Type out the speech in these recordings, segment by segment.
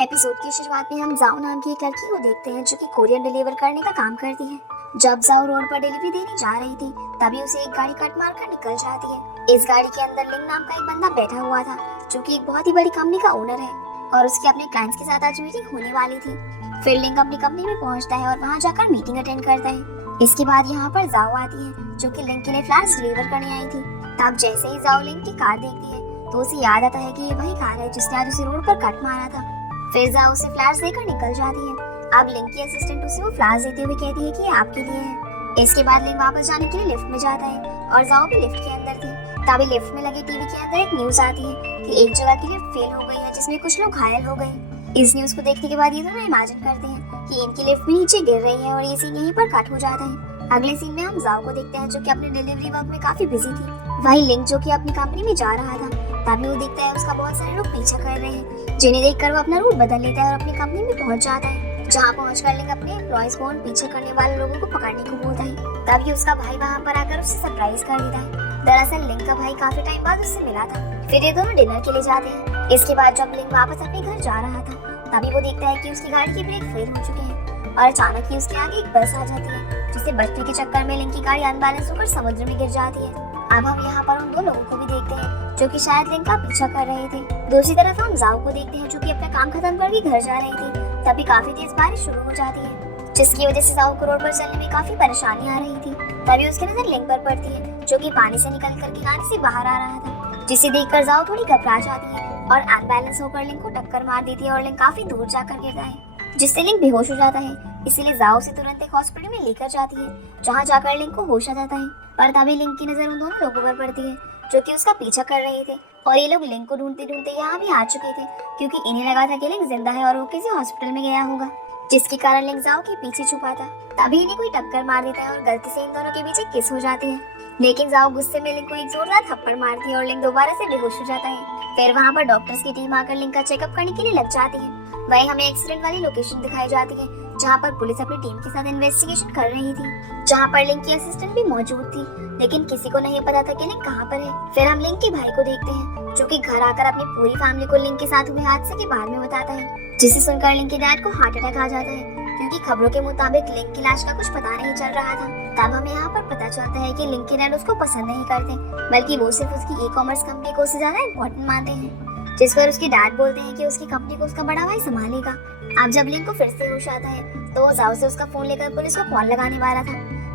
Episode की शुरुआत में हम जाओ नाम की एक लड़की को देखते हैं जो कि कोरियर डिलीवर करने का काम करती है। जब जाओ रोड पर डिलीवरी देने जा रही थी तभी उसे एक गाड़ी कट मार कर निकल जाती है। इस गाड़ी के अंदर लिंग नाम का एक बंदा बैठा हुआ था जो कि एक बहुत ही बड़ी कंपनी का ओनर है और उसकी अपने क्लाइंट्स के साथ आज मीटिंग होने वाली थी। फिर लिंग अपनी कंपनी में पहुंचता है और वहां जाकर मीटिंग अटेंड करता है। इसके बाद यहाँ पर जाओ आती है जो कि लिंग के लिए फ्लावर्स डिलीवर करने आई थी। तब जैसे ही जाओ लिंग की कार देखती है तो उसे याद आता है कि ये वही कार है जिसने आज उसे रोड पर कट मारा था। फिर जाओ उसे फ्लावर्स देकर निकल जाती है। अब लिंग की असिस्टेंट उसे वो फ्लावर्स देते हुए कहती है कि ये आपके लिए है। इसके बाद लिंग वापस जाने के लिए लिफ्ट में जाता है और जाओ भी लिफ्ट के अंदर थी। तभी लिफ्ट में लगे टीवी के अंदर एक न्यूज आती है कि एक जगह की लिफ्ट फेल हो गई है जिसमें कुछ लोग घायल हो गए। इस न्यूज को देखने के बाद ये दोनों इमेजिन करते हैं कि इनकी लिफ्ट भी नीचे गिर रही है और ये सीन यहीं पर कट हो जाता है। अगले सीन में हम जाओ को देखते हैं जो कि अपने डिलीवरी वर्क में काफी बिजी थी। वही लिंग जो कि अपनी कंपनी में जा रहा था तभी वो देखता है उसका बहुत सारे लोग पीछा कर रहे हैं, जिन्हें देखकर वो अपना रूट बदल लेता है और अपनी कंपनी में पहुंच जाता है। जहां पहुंचकर लिंग अपने एम्प्लॉयज को पीछे करने वाले लोगों को पकड़ने को बोलता है। तभी उसका भाई वहां पर आकर उसे सरप्राइज कर देता है। दरअसल लिंग का भाई काफी टाइम बाद उससे मिला था। फिर ये दोनों डिनर के लिए जाते हैं। इसके बाद जब लिंग वापस अपने घर जा रहा था तभी वो देखता है कि उसकी गाड़ी के ब्रेक फेल हो चुके हैं और अचानक ही उसके आगे एक बस आ जाती है जिससे बचने के चक्कर में लिंग की गाड़ी अनबैलेंस होकर समुद्र में गिर जाती है। अब हम यहाँ पर उन दो लोगों को भी देखते हैं जो कि शायद लिंग का पीछा कर रहे थे। दूसरी तरफ हम जाओ को देखते हैं जो कि अपना काम खत्म करके घर जा रही थी। तभी काफी तेज बारिश शुरू हो जाती है जिसकी वजह से जाओ को रोड पर चलने में काफी परेशानी आ रही थी। तभी उसकी नजर लिंग पर पड़ती है जो कि पानी से निकलकर किनारे से बाहर आ रहा था, जिसे देखकर जाओ थोड़ी घबरा जाती है और अनबैलेंस होकर लिंग को टक्कर मार देती है और लिंग काफी दूर जाकर गिरता है जिससे लिंग बेहोश हो जाता है। इसीलिए जाओ से तुरंत एक हॉस्पिटल में लेकर जाती है जहाँ जाकर लिंग को होश आ जाता है। पर तभी लिंग की नजर उन दोनों लोगों पर पड़ती है जो कि उसका पीछा कर रहे थे और ये लोग लिंग को ढूंढते ढूंढते यहाँ भी आ चुके थे क्योंकि इन्हें लगा था कि लिंग जिंदा है और वो किसी हॉस्पिटल में गया होगा, जिसके कारण लिंग जाओ के पीछे छुपा था। तभी इन्हें कोई टक्कर मार देता है और गलती से इन दोनों के बीच एक किस हो जाती है, लेकिन जाओ गुस्से में लिंग को एक जोरदार थप्पड़ मारती है और लिंग दोबारा से बेहोश हो जाता है। फिर वहाँ पर डॉक्टर्स की टीम आकर लिंग का चेकअप करने के लिए लग जाती है। वहीं हमें एक्सीडेंट वाली लोकेशन दिखाई जाती है जहाँ पर पुलिस अपनी टीम के साथ इन्वेस्टिगेशन कर रही थी, जहाँ पर लिंग की असिस्टेंट भी मौजूद थी, लेकिन किसी को नहीं पता था कि लिंग कहाँ पर है। फिर हम लिंग के भाई को देखते हैं जो कि घर आकर अपनी पूरी फैमिली को लिंग के साथ हुए हादसे के बारे में बताता है, जिसे सुनकर लिंग के डैड को हार्ट अटैक आ जाता है क्योंकि खबरों के मुताबिक लिंग की लाश का कुछ पता नहीं चल रहा था। तब हमें यहाँ पर पता चलता है कि लिंग के डैड उसको पसंद नहीं करते, बल्कि वो सिर्फ उसकी ई-कॉमर्स कंपनी को उससे ज्यादा इम्पोर्टेंट मानते हैं, जिस पर उसके डैड बोलते हैं कि उसकी कंपनी को उसका बड़ा भाई संभालेगा। अब जब लिंग को फिर से होश आता है तो वो जाओ से उसका फोन लेकर पुलिस को कॉल लगाने वाला था,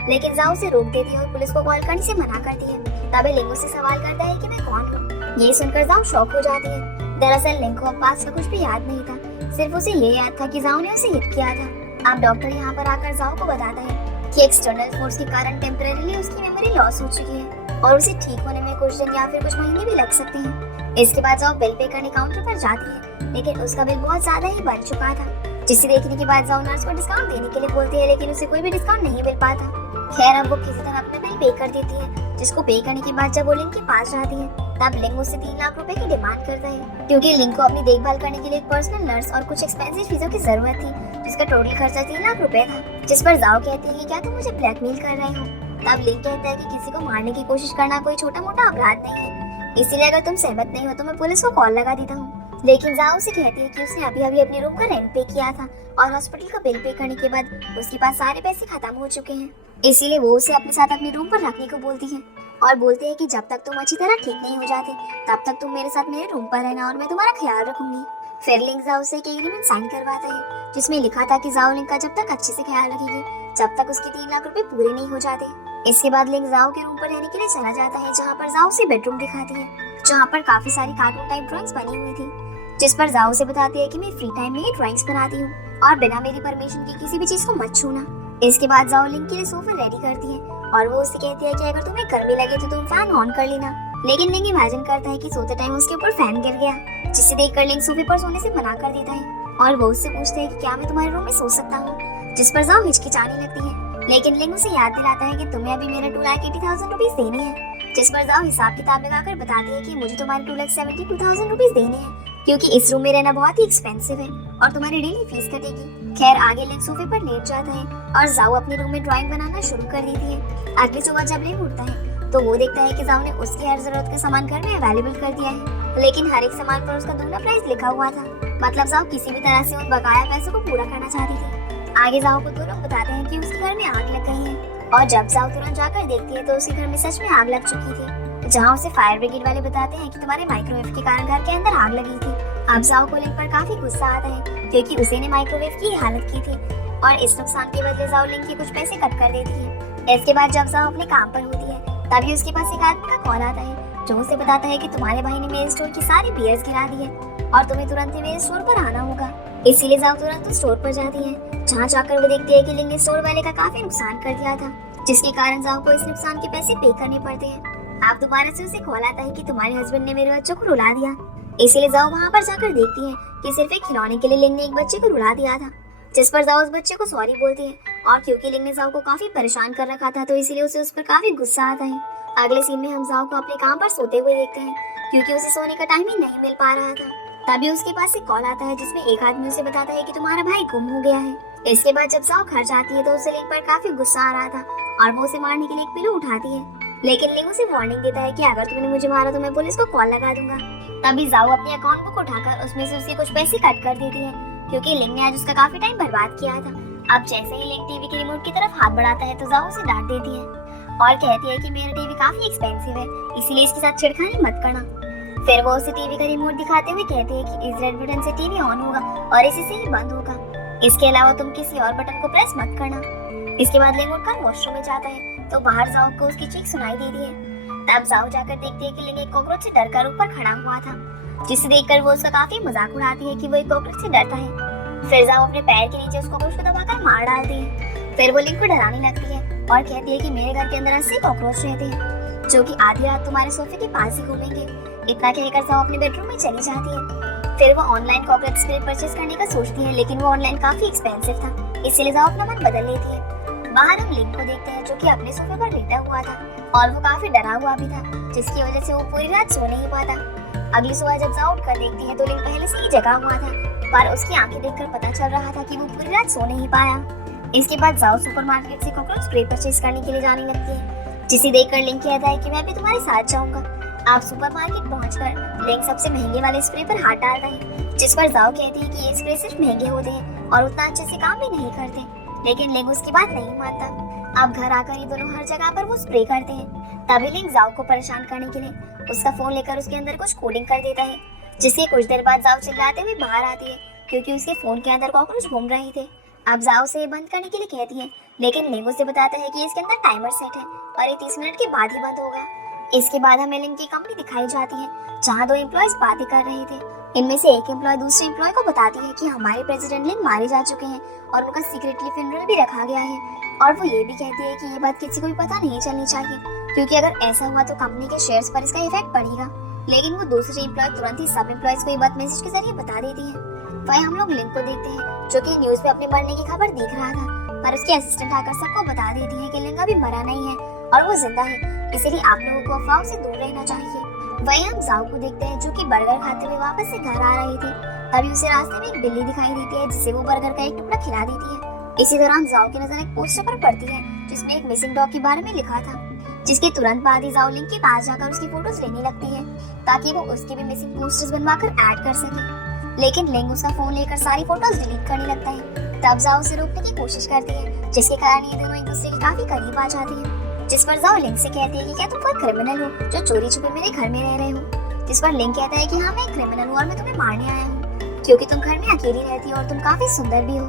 लेकिन जाओ उसे रोक देती है और पुलिस को कॉल करने से मना करती है। तभी लिंग उससे सवाल करता है कि मैं कौन हूँ। ये सुनकर जाओ शॉक हो जाती है। दरअसल लिंग को अब पास का कुछ भी याद नहीं था, सिर्फ उसे ये याद था कि जाओ ने उसे हिट किया था। अब डॉक्टर यहाँ पर आकर जाओ को बताता है कि एक्सटर्नल फोर्स के कारण टेम्परेरीली उसकी मेमोरी लॉस हो चुकी है और उसे ठीक होने में कुछ दिन या फिर कुछ महीने भी लग सकते हैं। इसके बाद जाओ बिल पे करने काउंटर पर जाती है, लेकिन उसका बिल बहुत ज्यादा ही बढ़ चुका था, जिसे देखने के बाद जाओ नर्स को डिस्काउंट देने के लिए बोलती है, लेकिन उसे कोई भी डिस्काउंट नहीं मिल पाता। खैर अब वो किसी तरह अपना बिल पे कर देती है, जिसको पे करने के बाद जब वो लिंग के पास जाती है तब लिंग उससे 3 लाख रुपए की डिमांड करता है क्योंकि लिंग को अपनी देखभाल करने के लिए एक पर्सनल नर्स और कुछ एक्सपेंसिव चीजों की जरूरत थी, जिसका टोटल खर्चा 3 लाख रुपए था। जिस पर जाओ कहती है कि क्या तुम मुझे ब्लैकमेल कर रहे हो। तब लिंग कहता है कि किसी को मारने की कोशिश करना कोई छोटा मोटा अपराध नहीं है, इसीलिए अगर तुम सहमत नहीं हो तो मैं पुलिस को कॉल लगा देता हूँ। लेकिन जाओ उसे कहती है कि उसने अभी अभी अपने रूम का रेंट पे किया था और हॉस्पिटल का बिल पे करने के बाद उसके पास सारे पैसे खत्म हो चुके हैं, इसीलिए वो उसे अपने साथ अपने रूम पर रखने को बोलती है और बोलते हैं कि जब तक तुम अच्छी तरह ठीक नहीं हो जाते तब तक तुम मेरे साथ मेरे रूम पर रहना और मैं तुम्हारा ख्याल रखूंगी। फिर लिंग जाओ से एक एग्रीमेंट साइन करवाता है जिसमें लिखा था कि जाओ लिंग का जब तक अच्छे से ख्याल रखेगी जब तक उसके 3 लाख रुपए पूरे नहीं हो जाते। इसके बाद लिंग जाओ के रूम पर रहने के लिए चला जाता है, जहाँ पर जाओ से बेडरूम दिखाती है जहाँ पर काफी सारी कार्टून टाइप ड्राइंग्स बनी हुई थी, जिस पर जाओ से बताती है कि मैं फ्री टाइम में ये ड्राइंग्स बनाती हूँ और बिना मेरी परमिशन के किसी भी चीज को मत छूना। इसके बाद जाओ लिंग के लिए सोफा रेडी करती है और वो उससे कहती है कि अगर तुम्हें गर्मी लगे तो तुम फैन ऑन कर लेना, लेकिन लिंग इमेजिन करता है कि सोते टाइम उसके ऊपर फैन गिर गया, जिससे देखकर लिंग सोफे पर सोने से मना कर देता है और वो उससे पूछता है कि क्या मैं तुम्हारे रूम में सो सकता हूँ, जिस पर जाओ हिचकिचाने लगती है, लेकिन लिंग उसे याद दिलाता है कि तुम्हें अभी मेरा 2,80,000 रुपीज देने हैं, जिस पर जाओ हिसाब किताब लगाकर बताती है कि मुझे तुम्हारे 2,72,000 रुपीज देने हैं क्योंकि इस रूम में रहना बहुत ही एक्सपेंसिव है और तुम्हारी डेली फीस कटेगी। खैर आगे लिंग सोफे पर लेट जाता है और जाओ अपने रूम में ड्राइंग बनाना शुरू कर देती है। अगली सुबह जब लिंग उठता है तो वो देखता है कि जाओ ने उसकी हर जरूरत का सामान घर में अवेलेबल कर दिया है, लेकिन हर एक सामान पर उसका दोगुना प्राइस लिखा हुआ था। मतलब जाओ किसी भी तरह से उन बकाया पैसों को पूरा करना चाहती थी। आगे जाओ को दो लोग बताते हैं कि उसके घर में आग लग गई है और जब जाओ तुरंत जाकर देखती है तो उसके घर में सच में आग लग चुकी थी, जहाँ उसे फायर ब्रिगेड वाले बताते हैं कि तुम्हारे माइक्रोवेव के कारण घर के अंदर आग लगी थी। अब जाओ को लिंक पर काफी गुस्सा आता है क्योंकि उसी ने माइक्रोवेव की हालत की थी और इस नुकसान के बदले जाओ लिंक के कुछ पैसे कट कर देती है। इसके बाद जब जाओ अपने काम पर होती है तभी उसके पास एक आदमी का कॉल आता है जो उसे बताता है कि तुम्हारे भाई ने मेरे स्टोर की सारी बियर्स गिरा दी है और तुम्हें तुरंत ही मेरे स्टोर पर आना होगा। इसीलिए जाओ तुरंत स्टोर पर जाती है, जहाँ जाकर वो देखती है कि लिंक ने स्टोर वाले का काफी नुकसान कर दिया था, जिसके कारण जाओ को इस नुकसान के पैसे पे करने पड़ते हैं। आप दोबारा से उसे कॉल आता है कि तुम्हारे हस्बैंड ने मेरे बच्चों को रुला दिया। इसीलिए जाओ वहाँ पर जाकर देखती है कि सिर्फ एक खिलौने के लिए लिंक ने एक बच्चे को रुला दिया था, जिस पर जाओ उस बच्चे को सॉरी बोलती है और क्योंकि लिंक ने जाओ को काफी परेशान कर रखा था तो इसीलिए उसे उस पर काफी गुस्सा आता है। अगले सीन में हम जाओ को अपने काम पर सोते हुए देखते हैं क्योंकि उसे सोने का टाइम ही नहीं मिल पा रहा था। तभी उसके पास एक कॉल आता है जिसमें एक आदमी उसे बताता है कि तुम्हारा भाई गुम हो गया है। इसके बाद जब जाओ घर जाती है तो उसे लिंक पर काफी गुस्सा आ रहा था और वो उसे मारने के लिए एक पिलो उठाती है, लेकिन लिंक उसे वार्निंग देता है कि अगर तुमने मुझे मारा तो मैं पुलिस को कॉल लगा दूंगा। तभी जाओ अपनी अकाउंट बुक उठाकर उसमें से उसके कुछ पैसे कट कर देती है क्योंकि लिंक ने आज उसका काफी टाइम बर्बाद किया था। अब जैसे ही लिंक टीवी के रिमोट की तरफ हाथ बढ़ाता है तो जाओ उसे डांट देती है और कहती है कि मेरा टीवी काफी एक्सपेंसिव है, इसीलिए इसके साथ छेड़खानी मत करना। फिर वो उसे टीवी का रिमोट दिखाते हुए कहती है कि इस रेड बटन से टीवी ऑन होगा और इसी से ही बंद होगा, इसके अलावा तुम किसी और बटन को प्रेस मत करना। इसके बाद लिंक उठकर वॉशरूम में जाता है तो बाहर जाओ को उसकी चीख सुनाई देती है। तब जाओ जाकर देखती है कि लिंक एक कॉकरोच से डरकर ऊपर खड़ा हुआ था, जिसे देखकर वो उसका काफी मजाक उड़ाती है कि वो एक कॉकरोच से डरता है। फिर जाओ अपने पैर के नीचे उस कॉकरोच को दबाकर मार डालती है। फिर वो लिंक को डराने लगती है और कहती है कि मेरे घर के अंदर 80 कॉकरोच रहते हैं जो कि आधी रात तुम्हारे सोफे के पास ही घूमेंगे। इतना कहकर जाओ अपने बेडरूम में चली जाती है। फिर वो ऑनलाइन कॉकरोच स्प्रे परचेज करने का सोचती है लेकिन वो ऑनलाइन काफी एक्सपेंसिव था, इसलिए जाओ अपना मन बदल लेती है। बाहर हम लिंक को देखते हैं जो कि अपने सोफे पर लेटा हुआ था और वो काफी डरा हुआ भी था, जिसकी वजह से वो पूरी रात सो नहीं पाता। अगली सुबह जब जाओ उठकर देखती है तो लिंक पहले से ही जगा हुआ था, पर उसकी आंखें देखकर पता चल रहा था कि वो पूरी रात सो नहीं पाया। इसके बाद जाओ सुपरमार्केट से कॉकरोच स्प्रे परचेज करने के लिए जाने लगती है, जिसे देखकर लिंक कहता है कि मैं भी तुम्हारे साथ जाऊंगा। आप सुपरमार्केट पहुंचकर लिंक सबसे महंगे वाले स्प्रे पर हाथ डालता है, जिस पर जाओ कहती है कि ये स्प्रे सिर्फ महंगे होते हैं और उतना अच्छे से काम भी नहीं करते, लेकिन लिंक उसकी बात नहीं मानता। अब घर आकर ये दोनों हर जगह पर वो स्प्रे करते हैं। तभी लिंक जाओ को परेशान करने के लिए उसका फोन लेकर उसके अंदर कुछ कोडिंग कर देता है, जिसके कुछ देर बाद जाओ चिल्लाते हुए बाहर आती है क्योंकि उसके फोन के अंदर कॉकरोच घूम रहे थे। अब जाओ से बंद करने के लिए कहती है, लेकिन लिंक उसे बताता है कि इसके अंदर टाइमर सेट है और ये 30 मिनट के बाद ही बंद होगा। इसके बाद हमें लिंक की कंपनी दिखाई जाती है जहाँ दो एम्प्लॉयज बातें कर रहे थे। इनमें से एक एम्प्लॉय दूसरे एम्प्लॉय को बताती है कि हमारे प्रेसिडेंट लिंक मारे जा चुके हैं और उनका सीक्रेटली फ्यूनरल भी रखा गया है, और वो ये भी कहती है कि ये बात किसी को भी पता नहीं चलनी चाहिए क्योंकि अगर ऐसा हुआ तो कंपनी के शेयर्स पर इसका इफेक्ट पड़ेगा। लेकिन वो दूसरे एम्प्लॉय तुरंत ही सब एम्प्लॉयज को ये बात मैसेज के जरिए बता देती है। वहीं हम लोग लिंक को देखते हैं जो कि न्यूज पे अपने मरने की खबर देख रहा था, पर उसकी असिस्टेंट आकर सबको बता देती है कि लिंक अभी मरा नहीं है और वो जिंदा है, इसीलिए आप लोगों को अफवाहों से दूर रहना चाहिए। वहीं हम जाओ को देखते हैं जो कि बर्गर खाते हुए वापस से घर आ रही थी। तभी उसे रास्ते में एक बिल्ली दिखाई देती है जिसे वो बर्गर का एक टुकड़ा खिला देती है। इसी दौरान जाओ की नजर एक पोस्टर पर पड़ती है जिसमें एक मिसिंग डॉग के बारे में लिखा था, जिसके तुरंत बाद ही जाओ लिंक के पास जाकर उसकी फोटोज लेने लगती है ताकि वो उसके भी मिसिंग पोस्टर्स बनवाकर ऐड कर सके। लेकिन लिंक उसका फोन लेकर सारी फोटोज डिलीट करने लगता है। तब जाओ उसे रोकने की कोशिश करती है, जिसके कारण ये दोनों एक दूसरे के काफी करीब आ जाते हैं। जिस पर जाओ लिंक से कहती है कि क्या तुम कोई क्रिमिनल हो जो चोरी छुपे मेरे घर में रह रहे हो। जिस पर लिंक कहता है कि हाँ मैं क्रिमिनल हूँ और मैं तुम्हें मारने आया हूँ क्योंकि तुम घर में अकेली रहती हो और तुम काफी सुंदर भी हो।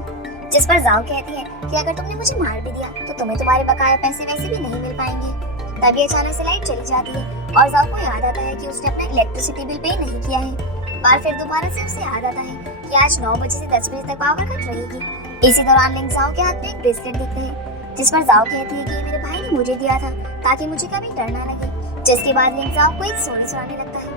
जिस पर जाओ कहती है कि अगर तुमने मुझे मार भी दिया तो तुम्हें तुम्हारे बकाया पैसे वैसे भी नहीं मिल पाएंगे। तभी अचानक से लाइट चली जाती है और जाओ को याद आता है कि उसने अपना इलेक्ट्रिसिटी बिल पे नहीं किया है। और फिर दोबारा से उसे याद आता है कि आज 9 बजे से 10 बजे तक पावर कट रहेगी। इसी दौरान लिंक जाओ के हाथ में एक ब्रेसलेट देखते हैं, जिस पर जाओ कहती है कि मेरे भाई ने मुझे दिया था ताकि मुझे कभी डर ना लगे। जिसके बाद लिंक जाओ को एक सोनी सुनाने लगता है।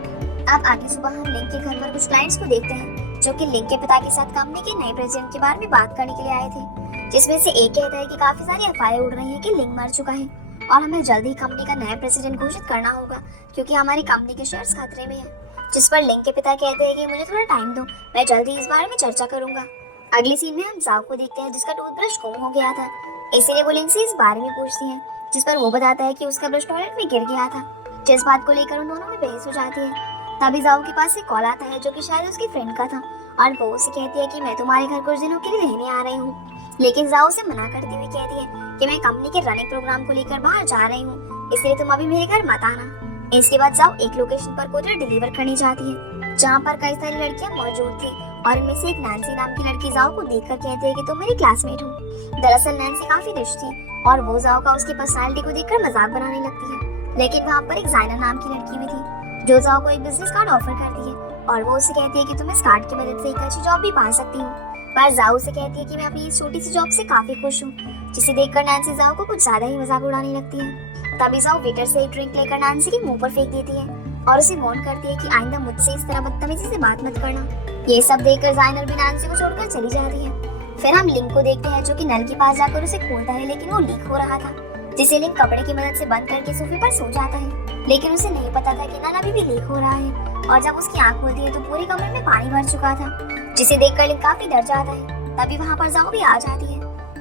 अब अगली सुबह हम लिंक के घर पर कुछ क्लाइंट्स को देखते हैं जो कि लिंक के पिता के साथ कंपनी के नए प्रेसिडेंट के बारे में बात करने के लिए आए थे, जिसमें से एक कहता है कि काफी सारी अफवाहें उड़ रही हैं कि लिंक मर चुका है और हमें जल्दी ही कंपनी का नया प्रेसिडेंट घोषित करना होगा क्योंकि हमारी कंपनी के शेयर्स खतरे में है। जिस पर लिंक के पिता कहते हैं कि मुझे थोड़ा टाइम दो, मैं जल्दी इस बारे में चर्चा करूंगा। अगली सीन में हम जाओ को देखते हैं जिसका टूथब्रश गुम हो गया था, इसीलिए वो लिंक से इस बारे में पूछती है, जिस पर वो बताता है कि उसका ब्रश टॉयलेट में गिर गया था। जिस बात को लेकर उन दोनों में बहस हो जाती है। तभी जाओ के पास से कॉल आता है जो कि शायद उसकी फ्रेंड का था और वो उसे कहती है कि मैं तुम्हारे घर कुछ दिनों के लिए रहने आ रही हूँ। लेकिन जाओ उसे मना करती हुई कहती है कि मैं कंपनी के रनिंग प्रोग्राम को लेकर बाहर जा रही हूँ, इसलिए तुम अभी मेरे घर मत आना। इसके बाद जाओ एक लोकेशन पर कोरियर डिलीवर करने जाती है जहाँ पर कई सारी लड़कियाँ मौजूद थी और इनमें से एक नैन्सी नाम की लड़की जाओ को देखकर कहती है कि तुम मेरी क्लासमेट हो। दरअसल नैन्सी काफी रिच थी और वो जाओ का उसकी पर्सनालिटी को देखकर मजाक बनाने लगती है। लेकिन वहाँ पर एक जाइना नाम की लड़की भी थी जो जाओ को एक बिजनेस कार्ड ऑफर करती है और वो उसे कहती है कि तुम इस कार्ड की मदद से एक अच्छी जॉब भी पा सकती हो। पर जाओ उसे कहती है कि मैं अपनी इस छोटी सी जॉब से काफी खुश हूँ, जिसे देखकर नैन्सी जाओ को कुछ ज्यादा ही मजाक उड़ाने लगती है। तभी जाओ वेटर से एक ड्रिंक लेकर नैन्सी के मुंह पर फेंक देती है और उसे वार्न करती है कि आइंदा मुझसे इस तरह बदतमीजी से बात मत करना। ये सब देखकर जाइनर भी नैन्सी को छोड़कर चली जाती है। फिर हम लिंक को देखते हैं जो कि नल के पास जाकर उसे खोलता है, लेकिन वो लीक हो रहा था, जिसे लिंक कपड़े की मदद से बंद करके सोफे पर सो जाता है। लेकिन उसे नहीं पता था कि नल अभी भी लीक हो रहा है और जब उसकी आंख खुलती है तो पूरे कमरे में पानी भर चुका था, जिसे देखकर लिंक काफी डर जाता है। तभी वहाँ पर जाओ भी आ जाती है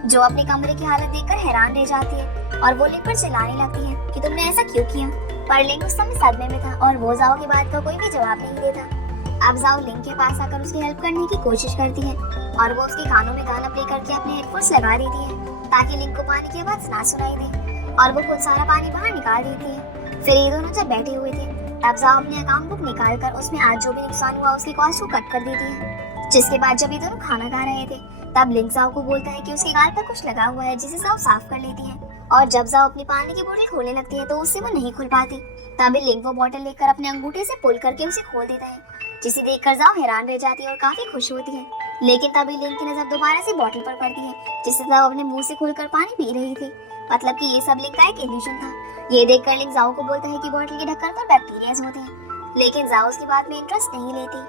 जो अपने कमरे की हालत देखकर हैरान रह जाती है और वो लिंक पर चिल्लाने लगती है कि तुमने ऐसा क्यों किया। पर लिंक उस समय सदमे में था और वो जाओ की बात का कोई भी जवाब नहीं देता। अब जाओ लिंक के पास आकर उसकी हेल्प करने की कोशिश करती है और वो उसके कानों में गाना प्ले करके अपने हेडफोन्स लगा देती है ताकि लिंक को पानी की आवाज ना सुनाई दे और वो खुद सारा पानी बाहर निकाल देती है। फिर ये दोनों जब बैठे हुए थे तब जाओ अपने अकाउंट बुक निकाल कर उसमें आज जो भी नुकसान हुआ उसके कॉस्ट को कट कर देती है। जिसके बाद जब ये दोनों खाना खा रहे थे तब लिंक जाओ को बोलता है कि उसके गाल पर कुछ लगा हुआ है, जिसे जाओ साफ कर लेती है और जब जाओ अपनी पानी की बोतल खोलने लगती है तो उससे वो नहीं खुल पाती। तभी लिंक वो बोतल लेकर अपने अंगूठे से पुल करके उसे खोल देता है, जिसे देखकर जाओ हैरान रह जाती है और काफी खुश होती है। लेकिन तभी लिंक की नजर दोबारा से बोतल पर पड़ती है जिसे जाओ अपने मुंह से खोलकर पानी पी रही थी। मतलब कि ये सब लिंक का एक इल्यूजन था। ये देखकर लिंक जाओ को बोलता है कि बोतल के ढक्कन पर बैक्टीरियाज होते हैं, लेकिन जाओ उसकी बात में इंटरेस्ट नहीं लेती।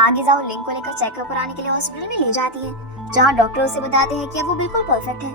आगे जाओ लिंक को लेकर चेकअप कराने के लिए हॉस्पिटल में ले जाती है जहाँ डॉक्टर उसे बताते हैं कि अब वो बिल्कुल परफेक्ट है।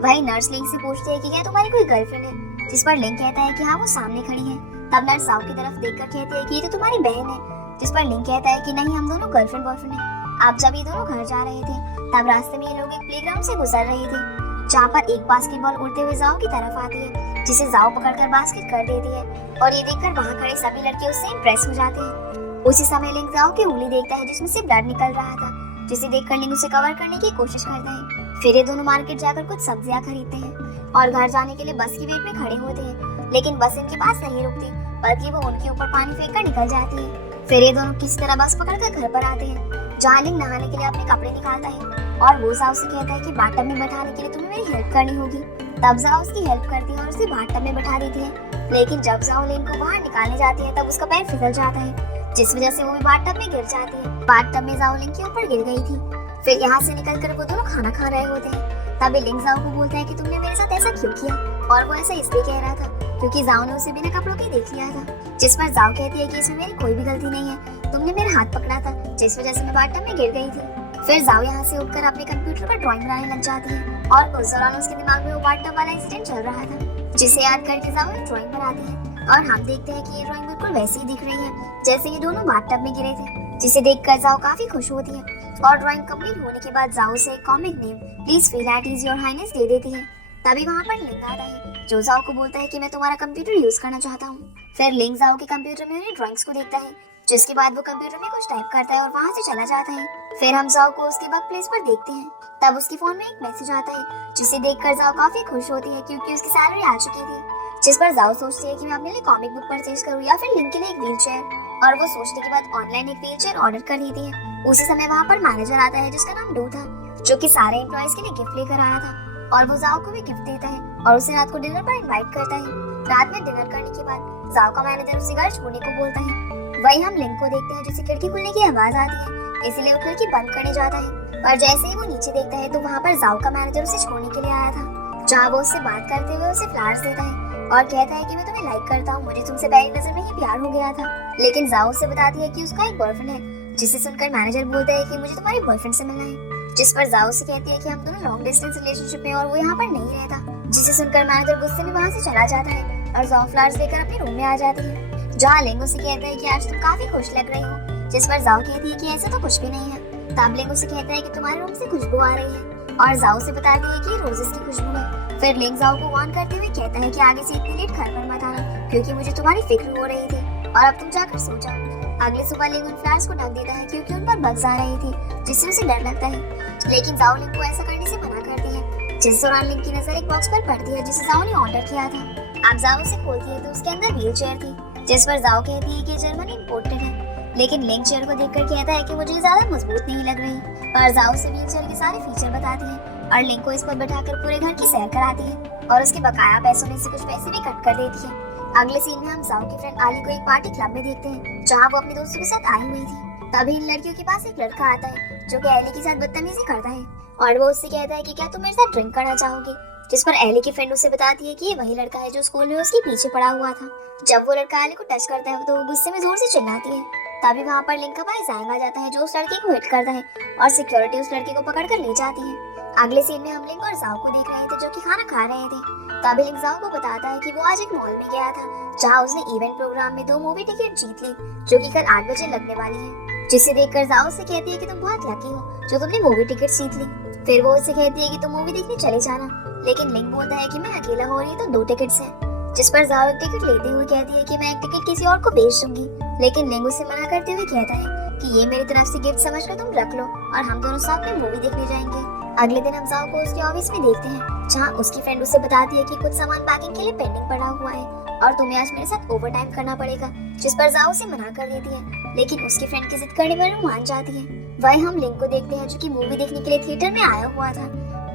वही नर्स लिंक से पूछती है कि क्या तुम्हारी कोई गर्लफ्रेंड है, जिस पर लिंक कहता है कि हाँ वो सामने खड़ी है। तब नर्स जाओ की तरफ देखकर कहती है कि ये तो तुम्हारी बहन है, जिस पर लिंक कहता है कि नहीं हम दोनों गर्लफ्रेंड बॉयफ्रेंड हैं। अब जब ये दोनों घर जा रहे थे तब रास्ते में ये लोग एक प्लेग्राउंड से गुजर रहे थे जहाँ पर एक बास्केटबॉल उड़ते हुए जाओ की तरफ आती है, जिसे जाओ पकड़कर बास्केट कर देती है और ये देखकर वहाँ खड़े सभी लड़के उससे इम्प्रेस हो जाते हैं। उसी समय लिंक जाओ की उंगली देखता है जिसमें से ब्लड निकल रहा था, जिसे देखकर लिंक उसे कवर करने की कोशिश करता है। फिर ये दोनों मार्केट जाकर कुछ सब्जियां खरीदते हैं और घर जाने के लिए बस की वेट में खड़े होते हैं, लेकिन बस इनके पास नहीं रुकती बल्कि वो उनके ऊपर पानी फेंककर निकल जाती है। फिर ये दोनों किसी तरह बस पकड़कर घर पर आते हैं जहाँ लिंक नहाने के लिए अपने कपड़े निकालता है और वो जाओ से कहता है कि बाथटब में बैठाने के लिए तुम्हें मेरी हेल्प करनी होगी। तब जाओ उसकी हेल्प करती है और उसे बाथटब में बैठा देती है। लेकिन जब जाओ लिंक को बाहर निकालने जाती है तब उसका पैर फिसल जाता है, जिस वजह से वो भी बाथटब में गिर जाती है। बाथटब में जाओ लिंक के ऊपर गिर गई थी। फिर यहाँ से निकलकर वो दोनों खाना खा रहे होते हैं। तभी लिंक जाओ को बोलता है कि तुमने मेरे साथ ऐसा क्यों किया, और वो ऐसा इसलिए कह रहा था क्योंकि जाओ ने उसे बिना कपड़ों के देख लिया था। जिस पर जाओ कहती है कि इसमें मेरी कोई भी गलती नहीं है, तुमने मेरा हाथ पकड़ा था जिस वजह से मैं बाथटब में गिर गई थी। फिर जाओ यहाँ से उठकर अपने कंप्यूटर पर ड्राइंग बनाने लग जाती है और उस दौरान उसके दिमाग में वो बाथटब वाला इंसिडेंट चल रहा था, जिसे याद करके जाओ एक ड्राइंग बनाती है और हम देखते हैं कि ये ड्राइंग बिल्कुल वैसी ही दिख रही है जैसे ये दोनों बाथटब में गिरे थे, जिसे देखकर जाओ काफी खुश होती है और ड्राइंग कंप्लीट होने के बाद जाओ से एक comic name please feel at ease your highness दे देती है। तभी वहाँ पर लिंक आता है जो जाओ को बोलता है कि मैं तुम्हारा कंप्यूटर यूज करना चाहता हूँ। फिर लिंक जाओ के कंप्यूटर में उन्हें ड्राइंग्स को देखता है, जिसके बाद वो कंप्यूटर में कुछ टाइप करता है और वहाँ से चला जाता है। फिर हम जाओ को उसके वर्क प्लेस पर देखते हैं। तब उसके फोन में एक मैसेज आता है जिसे देखकर जाओ काफी खुश होती है क्योंकि उसकी सैलरी आ चुकी थी। जिस पर जाओ सोचती है कि मैं अपने लिए कॉमिक बुक परचेज करूँ या फिर लिंक के लिए एक व्हील चेयर, और वो सोचने के बाद ऑनलाइन एक व्हील चेयर ऑर्डर कर देती है। उसी समय वहाँ पर मैनेजर आता है जिसका नाम डू था, जो कि सारे एम्प्लॉयज के लिए गिफ्ट लेकर आया था और वो जाओ को भी गिफ्ट देता है और उसे रात को डिनर पर इनवाइट करता है। रात में डिनर करने के बाद जाओ का मैनेजर उसे घर छोड़ने को बोलता है। वही हम लिंक को देखते हैं जिसे खिड़की खुलने की आवाज आती है, इसलिए वो खिड़की बंद करने जाता है और जैसे ही वो नीचे देखता है तो वहाँ पर जाओ का मैनेजर उसे छोड़ने के लिए आया था, जहाँ वो उससे बात करते हुए उसे फ्लावर्स देता है और कहता है कि मैं तुम्हें लाइक करता हूँ, मुझे तुमसे पहली नजर में ही प्यार हो गया था। लेकिन जाओ उसे बताती है कि उसका एक बॉयफ्रेंड है, जिसे सुनकर मैनेजर बोलता है कि मुझे तुम्हारे बॉयफ्रेंड से मिलना है। जिस पर जाओ से कहती है कि हम दोनों लॉन्ग डिस्टेंस रिलेशनशिप में और वो यहाँ पर नहीं रहता, जिसे सुनकर मैनेजर गुस्से में वहाँ से चला जाता है और जाओ फ्लावर्स लेकर अपने रूम में आ जाती है, जहाँ लिंग उसे कहता है कि आज तुम काफी खुश लग रही हो। जिस पर जाओ कहती है कि ऐसा तो कुछ भी नहीं है। तब लिंग उसे कहता है कि तुम्हारे रूम से खुशबू आ रही है और जाओ से बताती है कि रोजेस की खुशबू है। फिर लिंग जाओ को वार्न करते हुए कहता है कि आगे से इतनी लेट घर पर मत आना क्योंकि मुझे तुम्हारी फिक्र हो रही थी और अब तुम जाकर सो जाओ। अगली सुबह लिंग उन फ्लावर्स को ढक देता है क्योंकि उन पर बग्स आ रही थी, जिससे उसे डर लगता है। लेकिन जाओ लिंग को ऐसा करने से मना करती है। जिस दौरान लिंग की नजर एक बॉक्स पर पड़ती है जिसे जाओ ने ऑर्डर किया था। अब जाओ उसे खोलती है तो उसके अंदर व्हील चेयर थी, जिस पर जाओ कहती है कि जर्मनी इंपोर्टेड है। लेकिन लिंग चेयर को देखकर कहता है कि मुझे ज्यादा मजबूत नहीं लग रही, पर जाओ से व्हील चेयर के सारे फीचर बताती है और लिंग को इस पर बैठाकर पूरे घर की सैर कराती है और उसके बकाया पैसों में से कुछ पैसे भी कट कर देती है। अगले सीन में हम जाओ की फ्रेंड आली को एक पार्टी क्लब में देखते हैं जहाँ वो अपने दोस्तों के साथ आई हुई थी। तभी इन लड़कियों के पास एक लड़का आता है जो कि एली के साथ बदतमीजी करता है और वो उससे कहता है कि क्या तुम मेरे साथ ड्रिंक करना चाहोगे, जिस पर एली की फ्रेंड उसे बताती है कि ये वही लड़का है जो स्कूल में उसके पीछे पड़ा हुआ था। जब वो लड़का एली को टच करता है तो वो गुस्से में जोर से चिल्लाती है। तभी वहाँ पर लिंक का भाई जैंग आ जाता है जो उस लड़के को हिट करता है और सिक्योरिटी उस लड़के को पकड़ कर ले जाती है। अगले सीन में हम लिंक और जाओ को देख रहे थे जो कि खाना खा रहे थे। तभी लिंक जाओ को बताता है कि वो आज एक मॉल में गया था जहाँ उसने इवेंट प्रोग्राम में 2 मूवी टिकट जीत ली जो कि कल 8 बजे लगने वाली है, जिसे देखकर जाओ से कहती है कि तुम बहुत लकी हो जो तुमने मूवी टिकट जीत ली। फिर वो उससे कहती है कि तुम मूवी देखने चले जाना, लेकिन लिंक बोलता है कि मैं अकेला हो रही तो 2 टिकट्स हैं, जिस पर जाओ एक टिकट लेते हुए कहती है कि मैं एक टिकट किसी और को बेच दूंगी। लेकिन लिंग उसे मना करते हुए कहता है कि ये मेरी तरफ से गिफ्ट समझकर तुम रख लो और हम दोनों साथ में मूवी देखने जाएंगे। अगले दिन हम जाओ को उसके ऑफिस में देखते हैं जहाँ उसकी फ्रेंड उसे बताती है कि कुछ सामान पैकिंग के लिए पेंडिंग पड़ा हुआ है और तुम्हें आज मेरे साथ ओवर टाइम करना पड़ेगा, जिस पर जाओ उसे मना कर देती है। लेकिन उसकी फ्रेंड की जिद करने पर वो मान जाती है। वही हम लिंक को देखते हैं जो कि मूवी देखने के लिए थिएटर में आया हुआ था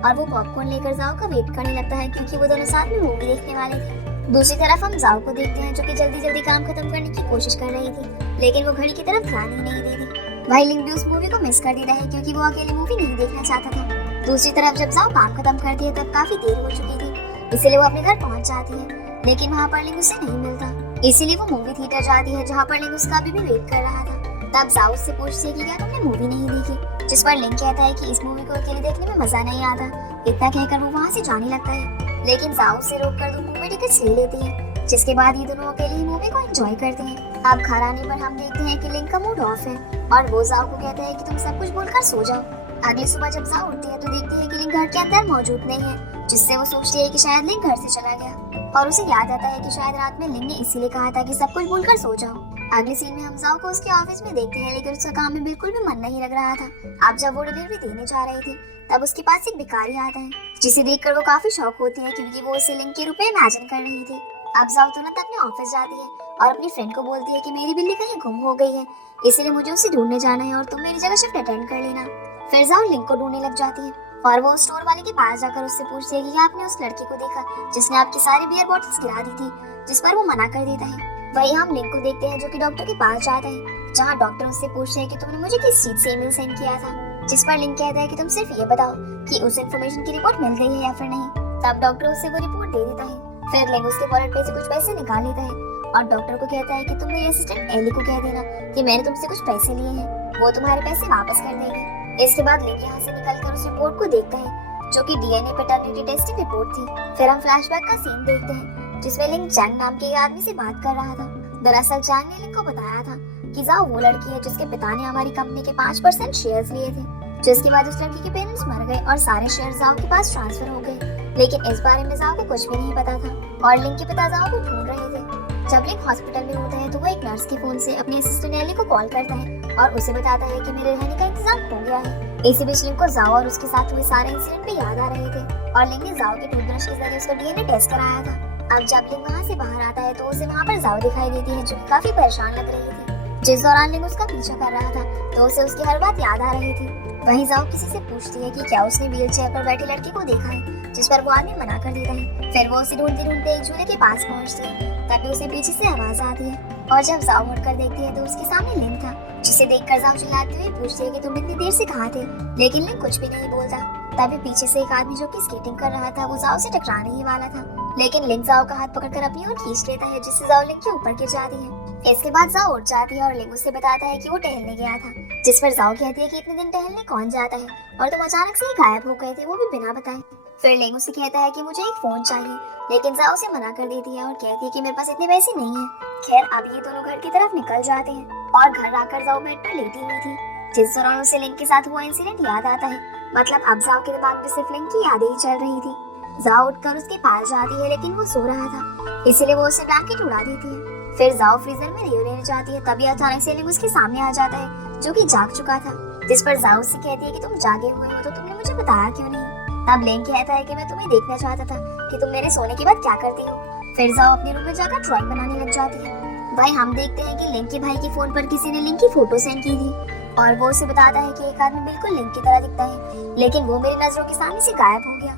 और वो पॉपकॉर्न लेकर जाओ का वेट करने लगता है क्योंकि वो दोनों साथ में मूवी देखने वाले थे। दूसरी तरफ हम जाओ को देखते हैं जो कि जल्दी जल्दी काम खत्म करने की कोशिश कर रही थी, लेकिन वो घड़ी की तरफ ध्यान ही नहीं देती। वही लिंक भी उस मूवी को मिस कर देता है क्योंकि वो अकेले मूवी नहीं देखना चाहता था। दूसरी तरफ जब जाओ काम खत्म करती है तब काफी देर हो चुकी थी, इसलिए वो अपने घर पहुंच जाती है। लेकिन वहाँ पर लिंक उसे नहीं मिलता, इसीलिए वो मूवी थिएटर जाती है जहाँ पर लिंक उसका अभी भी वेट कर रहा था। तब जाओ उससे पूछती है कि क्या तुमने मूवी नहीं देखी, जिस पर लिंक कहता है कि इस मूवी को अकेले देखने में मजा नहीं आता। इतना कहकर वो वहाँ से जाने लगता है, लेकिन जाओ उसे रोककर 2 मूवी टिकट्स ले लेती है, जिसके बाद ये दोनों अकेले ही मूवी को एंजॉय करते हैं। अब घर आने पर हम देखते हैं कि लिंक का मूड ऑफ है और वो जाओ को कहता है कि तुम सब कुछ बोलकर सो जाओ। अगली सुबह जब जाओ उठती है तो देखती है कि लिंक घर के अंदर मौजूद नहीं है, जिससे वो सोचती है कि शायद लिंक घर से चला गया और उसे याद आता है कि शायद रात में लिंक ने इसीलिए कहा था कि सब कुछ भूलकर सो जाओ। अगले सीन में हम जाओ को उसके ऑफिस में देखते हैं, लेकिन उसका काम में बिल्कुल भी मन नहीं लग रहा था। अब जब वो डिलीवरी देने जा रही थी तब उसके पास एक भिखारी आता है, जिसे देखकर वो काफी शॉक होती है क्योंकि वो उसे लिंक के रुपए इमेजिन कर रही थी। अब जाओ तुरंत अपने ऑफिस जाती है और अपनी फ्रेंड को बोलती है कि मेरी बिल्ली कहीं गुम हो गई है, इसलिए मुझे उसे ढूंढने जाना है और तुम मेरी जगह शिफ्ट अटेंड कर लेना। फिर जाओ लिंक को ढूंढने लग जाती है और वो स्टोर वाले के पास जाकर उससे पूछती है कि आपने उस लड़की को देखा जिसने आपकी सारी बियर बॉटल्स गिरा दी थी, जिस पर वो मना कर देता है। वही हम लिंक को देखते हैं जो कि डॉक्टर के पास जाता है, जहाँ डॉक्टर उससे पूछते हैं कि तुमने मुझे किस चीज से ईमेल सेंड किया था, जिस पर लिंक कहता है कि तुम सिर्फ ये बताओ कि उस इन्फॉर्मेशन की रिपोर्ट मिल गई है या फिर नहीं। तब डॉक्टर उससे वो रिपोर्ट दे देता है। फिर लिंक उसके वॉलेट पे से कुछ पैसे निकाल लेता है और डॉक्टर को कहता है कि तुम मेरी असिस्टेंट एली को कह देना कि मैंने तुमसे कुछ पैसे लिए हैं, वो तुम्हारे पैसे वापस कर देगी। इसके बाद लिंक यहाँ से निकलकर उस रिपोर्ट को देखता है जो कि डीएनए पैटर्निटी टेस्टिंग रिपोर्ट थी। फिर हम फ्लैशबैक का सीन देखते हैं जिसमें लिंक जैंग नाम के एक आदमी से बात कर रहा था। दरअसल जैंग ने लिंक को बताया था कि जाओ वो लड़की है जिसके पिता ने हमारी कंपनी के 5% शेयर्स लिए थे, जिसके बाद उस लड़की के पेरेंट्स मर गए और सारे शेयर जाओ के पास ट्रांसफर हो गए। लेकिन इस बारे में जाओ को कुछ भी नहीं पता था और लिंक के पिता जाओ को ढूंढ रहे थे। जब लिंक हॉस्पिटल में होता है तो वो एक नर्स के फोन से अपनी असिस्टेंट एली को कॉल करता है और उसे बताता है कि मेरे रहने का इंतजाम हो गया है। इसी बीच लिंक को जाओ और उसके साथ हुए सारे इंसिडेंट भी याद आ रहे थे और लिंक ने जाओ के टूथब्रश के जरिए उसका डीएनए टेस्ट कराया था। अब जब लिंक वहाँ से बाहर आता है तो उसे वहाँ पर जाओ दिखाई देती है जो काफी परेशान लग रही थी। जिस दौरान लिंक उसका पीछा कर रहा था तो उसे उसकी हर बात याद आ रही थी। वहीं जाओ किसी से पूछती है कि क्या उसने व्हील चेयर पर बैठी लड़की को देखा है, जिस पर वो आदमी मना कर देता है। फिर वो उसे ढूंढते ढूंढते एक झूले के पास पहुंचती है, तभी उसे पीछे से आवाज आती है और जब जाओ मुड़कर देखती है तो उसके सामने लिंक था, जिसे देखकर जाओ चिल्लाते हुए पूछती है कि तुम इतनी देर से कहाँ थे, लेकिन लिंक कुछ भी नहीं बोलता। तभी पीछे से एक आदमी जो कि स्केटिंग कर रहा था वो जाओ से टकराने ही वाला था, लेकिन लिंक जाओ का हाथ पकड़कर अपनी ओर खींच लेता है, जिससे जाओ लिंक के ऊपर गिर जाती है। इसके बाद जाओ उठ जाती है और लिंक उससे बताता है कि वो टहलने गया था, जिस पर जाओ कहती है कि इतने दिन टहलने कौन जाता है और तुम अचानक से ही गायब हो गए थे, वो भी बिना बताए। फिर लिंक उससे कहता है कि मुझे एक फोन चाहिए, लेकिन जाओ उसे मना कर देती है और कहती है कि मेरे पास इतने पैसे नहीं है। खैर अब ये दोनों घर की तरफ निकल जाते हैं और घर आकर जाओ बेड पर लेटी हुई थी, जिस दौरान उसे लिंक के साथ हुआ इंसिडेंट याद आता है। मतलब अब जाओ के दिमाग में सिर्फ लिंक की यादें ही चल रही थी। जाओ उठकर उसके पास जाती है, लेकिन वो सो रहा था, इसलिए वो उसे ब्लैंकेट उड़ा देती है। फिर जाओ फ्रीजर में रेयो लेने जाती है, तभी अचानक से लिंग उसके सामने आ जाता है जो कि जाग चुका था। जिस पर जाओ उससे कहती है कि तुम जागे हुए हो तो तुमने मुझे बताया क्यों नहीं। तब लिंग कहता है कि मैं तुम्हें देखना चाहता था कि तुम मेरे सोने के बाद क्या करती हो। फिर जाओ अपने रूम में जाकर ड्राइंग बनाने लग जाती है। भाई हम देखते हैं कि लिंग के भाई के फोन पर किसी ने लिंग की फोटो सेंड की थी और वो उसे बताता है कि एक आदमी बिल्कुल लिंग की तरह दिखता है, लेकिन वो मेरी नजरों के सामने से गायब हो गया।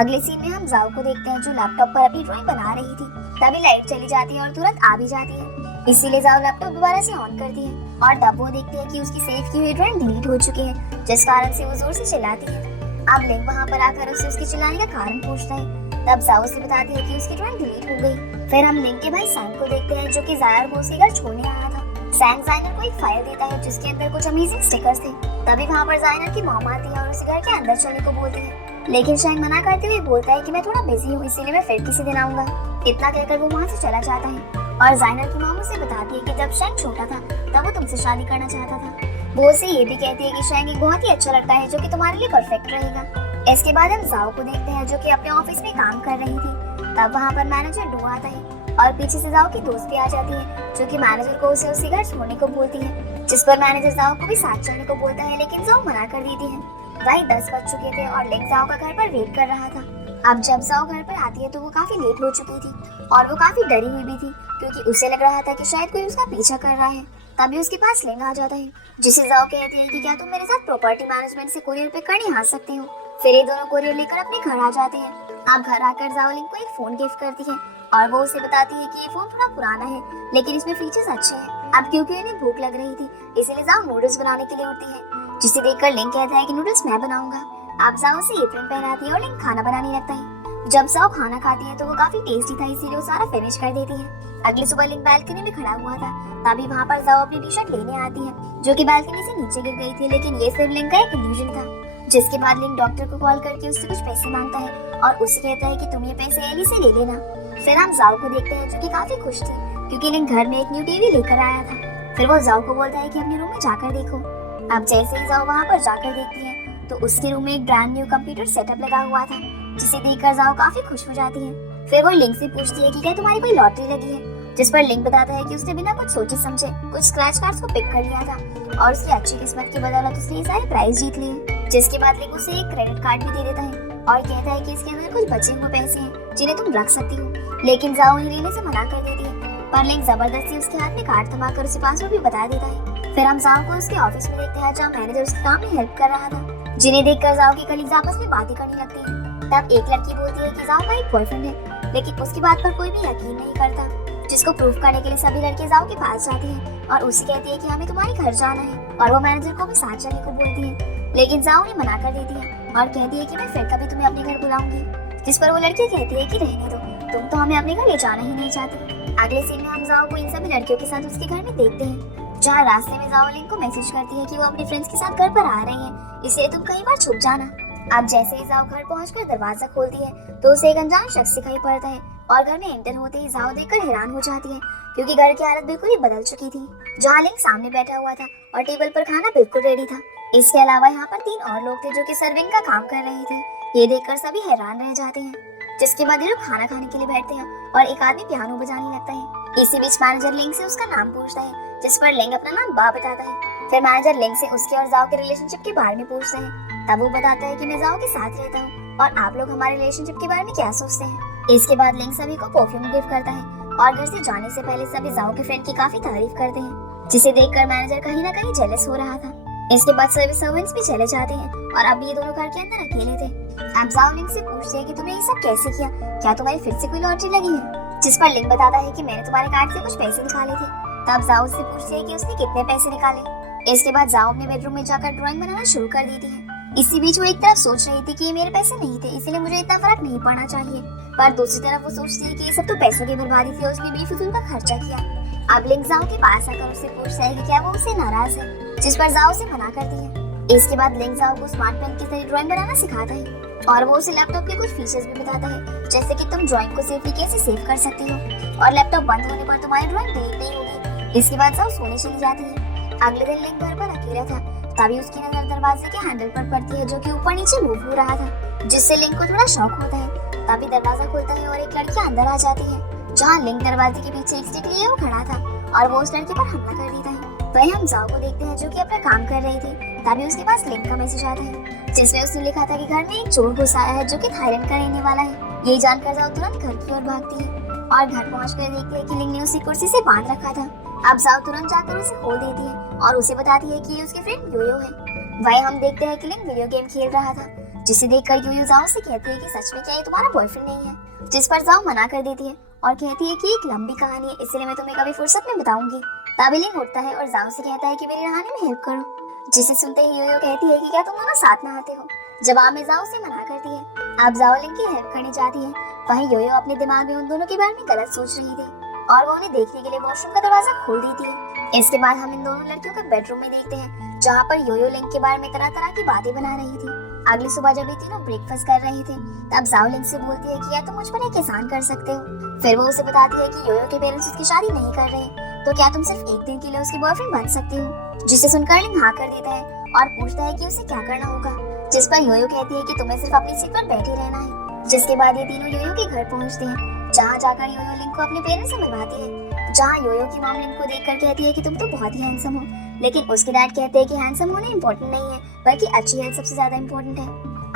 अगले सीन में हम जाओ को देखते हैं जो लैपटॉप पर अपनी ड्राइंग बना रही थी। तभी लाइट चली जाती है और तुरंत आ भी जाती है, इसीलिए जाओ लैपटॉप दोबारा से ऑन करती है और तब वो देखती है कि उसकी सेव की हुई ड्राइंग डिलीट हो चुकी है, जिस कारण से वो जोर से चिल्लाती है। अब लिंग वहाँ पर आकर उससे उसके चिल्लाने का कारण पूछता है। तब जाओ से बताती है कि उसकी ड्राइंग डिलीट हो गई। फिर हम लिंग के भाई सैंग को देखते हैं जो कि जायर को उसके घर छोड़ने आया था। सैंग जाइनर को एक फाइल देता है जिसके अंदर कुछ अमेजिंग स्टिकर्स थे। तभी वहाँ पर जाइनर की मॉम आती है और उसे घर के अंदर चलने को बोलती है, लेकिन शैंग मना करते हुए बोलता है कि मैं थोड़ा बिजी हूँ, इसीलिए मैं फिर किसी दिन आऊंगा। इतना कहकर वो वहाँ से चला जाता है और जाइनर की मॉम उसे बताती है कि जब शैंग छोटा था तब वो तुमसे शादी करना चाहता था। वो उसे ये भी कहती है कि शैंग एक बहुत ही अच्छा लड़का है जो कि तुम्हारे लिए परफेक्ट रहेगा। इसके बाद हम जाओ को देखते हैं जो कि अपने ऑफिस में काम कर रही थी। तब वहाँ पर मैनेजर डू आता है और पीछे से जाओ की दोस्त भी आ जाती है जो कि मैनेजर को उसे उसी घर छोड़ने को बोलती है, जिस पर मैनेजर जाओ को भी साथ चलने को बोलता है, लेकिन जाओ मना कर देती है। भाई 10 बज चुके थे और लिंग जाओ का घर पर वेट कर रहा था। अब जब जाओ घर पर आती है तो वो काफी लेट हो चुकी थी और वो काफी डरी हुई भी थी क्योंकि उसे लग रहा था कि शायद कोई उसका पीछा कर रहा है। तभी उसके पास लिंग आ जाता है जिसे जाओ कहती है कि क्या तुम मेरे साथ प्रॉपर्टी मैनेजमेंट से कोरियर पे करने आ सकते हो। फिर ये दोनों कोरियर लेकर अपने घर आ जाते हैं। अब घर आकर जाओ लिंग को एक फोन गिफ्ट करती है और वो उसे बताती है कि ये फोन थोड़ा पुराना है लेकिन इसमें फीचर्स अच्छे हैं। अब क्योंकि इन्हें भूख लग रही थी इसीलिए जाओ नूडल्स बनाने के लिए उठती है, जिसे देखकर लिंग कहता है कि नूडल्स मैं बनाऊंगा। अब जाओ से एप्रन पहनाती है और लिंग खाना बनाने लगता है। जब जाओ खाना खाती है तो वो काफी टेस्टी था इसीलिए वो सारा फिनिश कर देती है। अगली सुबह लिंग बालकनी में खड़ा हुआ था, तभी वहाँ पर जाओ अपनी टी शर्ट लेने आती है जो कि बालकनी से नीचे गिर गई थी, लेकिन ये सिर्फ लिंग का एक इल्यूजन था। जिसके बाद लिंग डॉक्टर को कॉल करके उससे कुछ पैसे मांगता है और उसे कहता है कि तुम ये पैसे एली से ले लेना। फिर हम जाओ को देखते हैं जो कि काफी खुश थी क्योंकि लिंग घर में एक न्यू टीवी लेकर आया था। फिर वो जाओ को बोलता है कि अपने रूम में जाकर देखो। अब जैसे ही जाओ वहाँ पर जाकर देखती है तो उसके रूम में एक ब्रांड न्यू कंप्यूटर सेटअप लगा हुआ था, जिसे देखकर जाओ काफी खुश हो जाती है। फिर वो लिंग से पूछती है कि क्या तुम्हारी कोई लॉटरी लगी है, जिस पर लिंग बताता है कि उसने बिना कुछ सोचे समझे कुछ स्क्रैच कार्ड्स को पिक कर लिया था और उसकी अच्छी किस्मत की बदौलत उसने ये सारे प्राइज जीत लिए। जिसके बाद लिंग उसे एक क्रेडिट कार्ड भी दे देता है और कहता है कि इसके अंदर कुछ बचे हुए पैसे हैं जिन्हें तुम रख सकती हो, लेकिन जाओ उन्हें लेने से मना कर देती है। पर लिंग जबरदस्ती उसके हाथ में कार्ड थमाकर उसे पासवर्ड भी बता देता है। फिर हम जाओ को उसके ऑफिस में देखते हैं जहाँ मैनेजर उसके काम में हेल्प कर रहा था, जिन्हें देखकर जाओ के कलीग्स आपस में बातें करने लगते हैं। तब एक लड़की बोलती है कि जाओ का एक बॉयफ्रेंड है, लेकिन उसकी बात पर कोई भी यकीन नहीं करता, जिसको प्रूफ करने के लिए सभी लड़के जाओ के पास जाते हैं और उसे कहती है कि हमें तुम्हारे घर जाना है और वो मैनेजर को भी साथ चलने को बोलती है, लेकिन जाओ उन्हें मना कर देती है और कहती है कि मैं फिर कभी तुम्हें अपने घर बुलाऊंगी। जिस पर वो लड़की कहती है कि रहने दो, तुम तो हमें अपने घर ले जाना ही नहीं चाहती। अगले सीन में हम जाओ को इन सभी लड़कियों के साथ उसके घर में देखते हैं, जहाँ रास्ते में जाओ लिंग को मैसेज करती है कि वो अपने फ्रेंड्स के साथ घर पर आ रही है, इसलिए तुम कहीं बार छुप जाना। अब जैसे ही जाओ घर पहुंचकर दरवाजा खोलती है तो उसे एक अनजान शख्स दिखाई पड़ता है और घर में एंटर होते ही जाओ देखकर हैरान हो जाती है क्योंकि घर की हालत बिल्कुल ही बदल चुकी थी। जहाँ लिंग सामने बैठा हुआ था और टेबल पर खाना बिल्कुल रेडी था। इसके अलावा यहाँ पर 3 और लोग थे जो कि सर्विंग का काम कर रहे थे। ये देखकर सभी हैरान रह जाते हैं। जिसके बाद ये लोग खाना खाने के लिए बैठते हैं और एक आदमी पियानो बजाने लगता है। इसी बीच मैनेजर लिंग से उसका नाम पूछता है, जिस पर लिंग अपना नाम बा बताता है। फिर मैनेजर लिंग से उसके और जाओ के रिलेशनशिप के बारे में पूछता है। तब वो बताता है कि मैं जाओ के साथ रहता हूँ और आप लोग हमारे रिलेशनशिप के बारे में क्या सोचते हैं। इसके बाद लिंग सभी को परफ्यूम गिफ्ट करता है और घर से जाने से पहले सभी जाओ के फ्रेंड की काफी तारीफ करते हैं, जिसे देखकर मैनेजर कहीं ना कहीं जेलस हो रहा था। इसके बाद सभी सर्वेंट्स भी चले जाते हैं और अब ये दोनों घर के अंदर अकेले थे। अब जाओ लिंग से पूछते हैं कि तुमने ये सब कैसे किया, क्या तुम्हारी फिर से कोई लॉटरी लगी है, जिस पर लिंग बताता है कि मैंने तुम्हारे कार्ड से कुछ पैसे निकाले थे। तब जाओ से पूछते हैं कि उसने कितने पैसे निकाले। इसके बाद जाओ अपने बेडरूम में जाकर ड्राइंग बनाना शुरू कर देती है। इसी बीच वो एक तरफ सोच रही थी कि ये मेरे पैसे नहीं थे इसलिए मुझे इतना फर्क नहीं पड़ना चाहिए, पर दूसरी तरफ वो सोचती है कि ये सब तो पैसों की बर्बादी थी और उसने बेफिजूल का खर्चा किया। अब लिंग जाओ के पास आकर उससे पूछता है कि क्या वो उससे नाराज है, जिस पर जाओ से मना करती है। इसके बाद लिंग जाओ को स्मार्ट पेन की तरह ड्राइंग बनाना सिखाता है और वो उसे लैपटॉप के कुछ फीचर्स भी बताता है, जैसे कि तुम ड्राइंग को सेफली कैसे सेव कर सकती हो और लैपटॉप बंद होने पर तुम्हारी ड्राइंग डिलीट नहीं होगी। इसके बाद जाओ सोने चली जाती है। अगले दिन लिंग घर पर अकेला था, तभी उसकी नजर दरवाजे के हैंडल पर पड़ती है जो कि ऊपर नीचे मूव हो रहा था, जिससे लिंग को थोड़ा शॉक होता है। तभी दरवाजा खुलता है और एक लड़की अंदर आ जाती है। जहाँ लिंक दरवाजे के पीछे एक स्टिक लिए वो खड़ा था और वो उस लड़के पर हमला कर देता है। वही हम जाओ को देखते हैं जो कि अपना काम कर रही थी। तभी उसके पास लिंक का मैसेज आता है जिसमें उसने लिखा था कि घर में एक चोर घुस आया है जो कि थाईलैंड का रहने वाला है। ये जानकर जाओ तुरंत घर की ओर भागती है और घर पहुंचकर देखती है कि लिंक ने उसे कुर्सी से बांध रखा था। अब जाओ तुरंत जाकर उसे खोल देती है और उसे बताती है कि ये उसकी फ्रेंड योयो है। वही हम देखते हैं कि लिंक वीडियो गेम खेल रहा था, जिसे देखकर योयो जाओ से कहती है कि सच में क्या ये तुम्हारा बॉयफ्रेंड नहीं है, जिस पर जाओ मना कर देती है और कहती है कि एक लंबी कहानी है, इसलिए मैं तुम्हें कभी फुर्सत में बताऊंगी। तभी लिंक उठता है और जाओ से कहता है कि मेरी नहाने में हेल्प करो, जिसे सुनते ही योयो कहती है कि क्या तुम दोनों साथ नहाते हो। जवाब में जाओ से मना करती है। अब जाओ लिंक की हेल्प करने जाती है। वहीं योयो अपने दिमाग में उन दोनों के बारे में गलत सोच रही थी और वो उन्हें देखने के लिए वॉशरूम का दरवाजा खोल देती है। इसके बाद हम इन दोनों लड़कियों को बेडरूम में देखते हैं जहाँ पर योयो लिंक के बारे में तरह तरह की बातें बना रही थी। अगली सुबह जब ये तीनों ब्रेकफास्ट कर रहे थे तब जाओ लिंक से बोलती है कि क्या तुम मुझ पर एक एहसान कर सकते हो। फिर वो उसे बताती है कि योयो के पेरेंट्स उसकी शादी नहीं कर रहे, तो क्या तुम सिर्फ एक दिन के लिए उसकी बॉयफ्रेंड बन सकती हो। जिसे सुनकर लिंक हाँ कर देता है और पूछता है कि उसे क्या करना होगा, जिस पर योयो कहती है कि तुम्हें सिर्फ अपनी सीट पर बैठे रहना है। जिसके बाद ये तीनों योयो के घर पहुंचते हैं जहाँ जाकर योयो लिंक को अपने पेरेंट्स से मिलवाती है। जहाँ योयो की मॉम लिंक को देखकर कहती है कि तुम तो बहुत ही हैंडसम हो, लेकिन उसके डैड कहते हैं कि हैंडसम होना इम्पोर्टेंट नहीं है बल्कि अच्छी हेल्थ सबसे ज्यादा इम्पोर्टेंट है।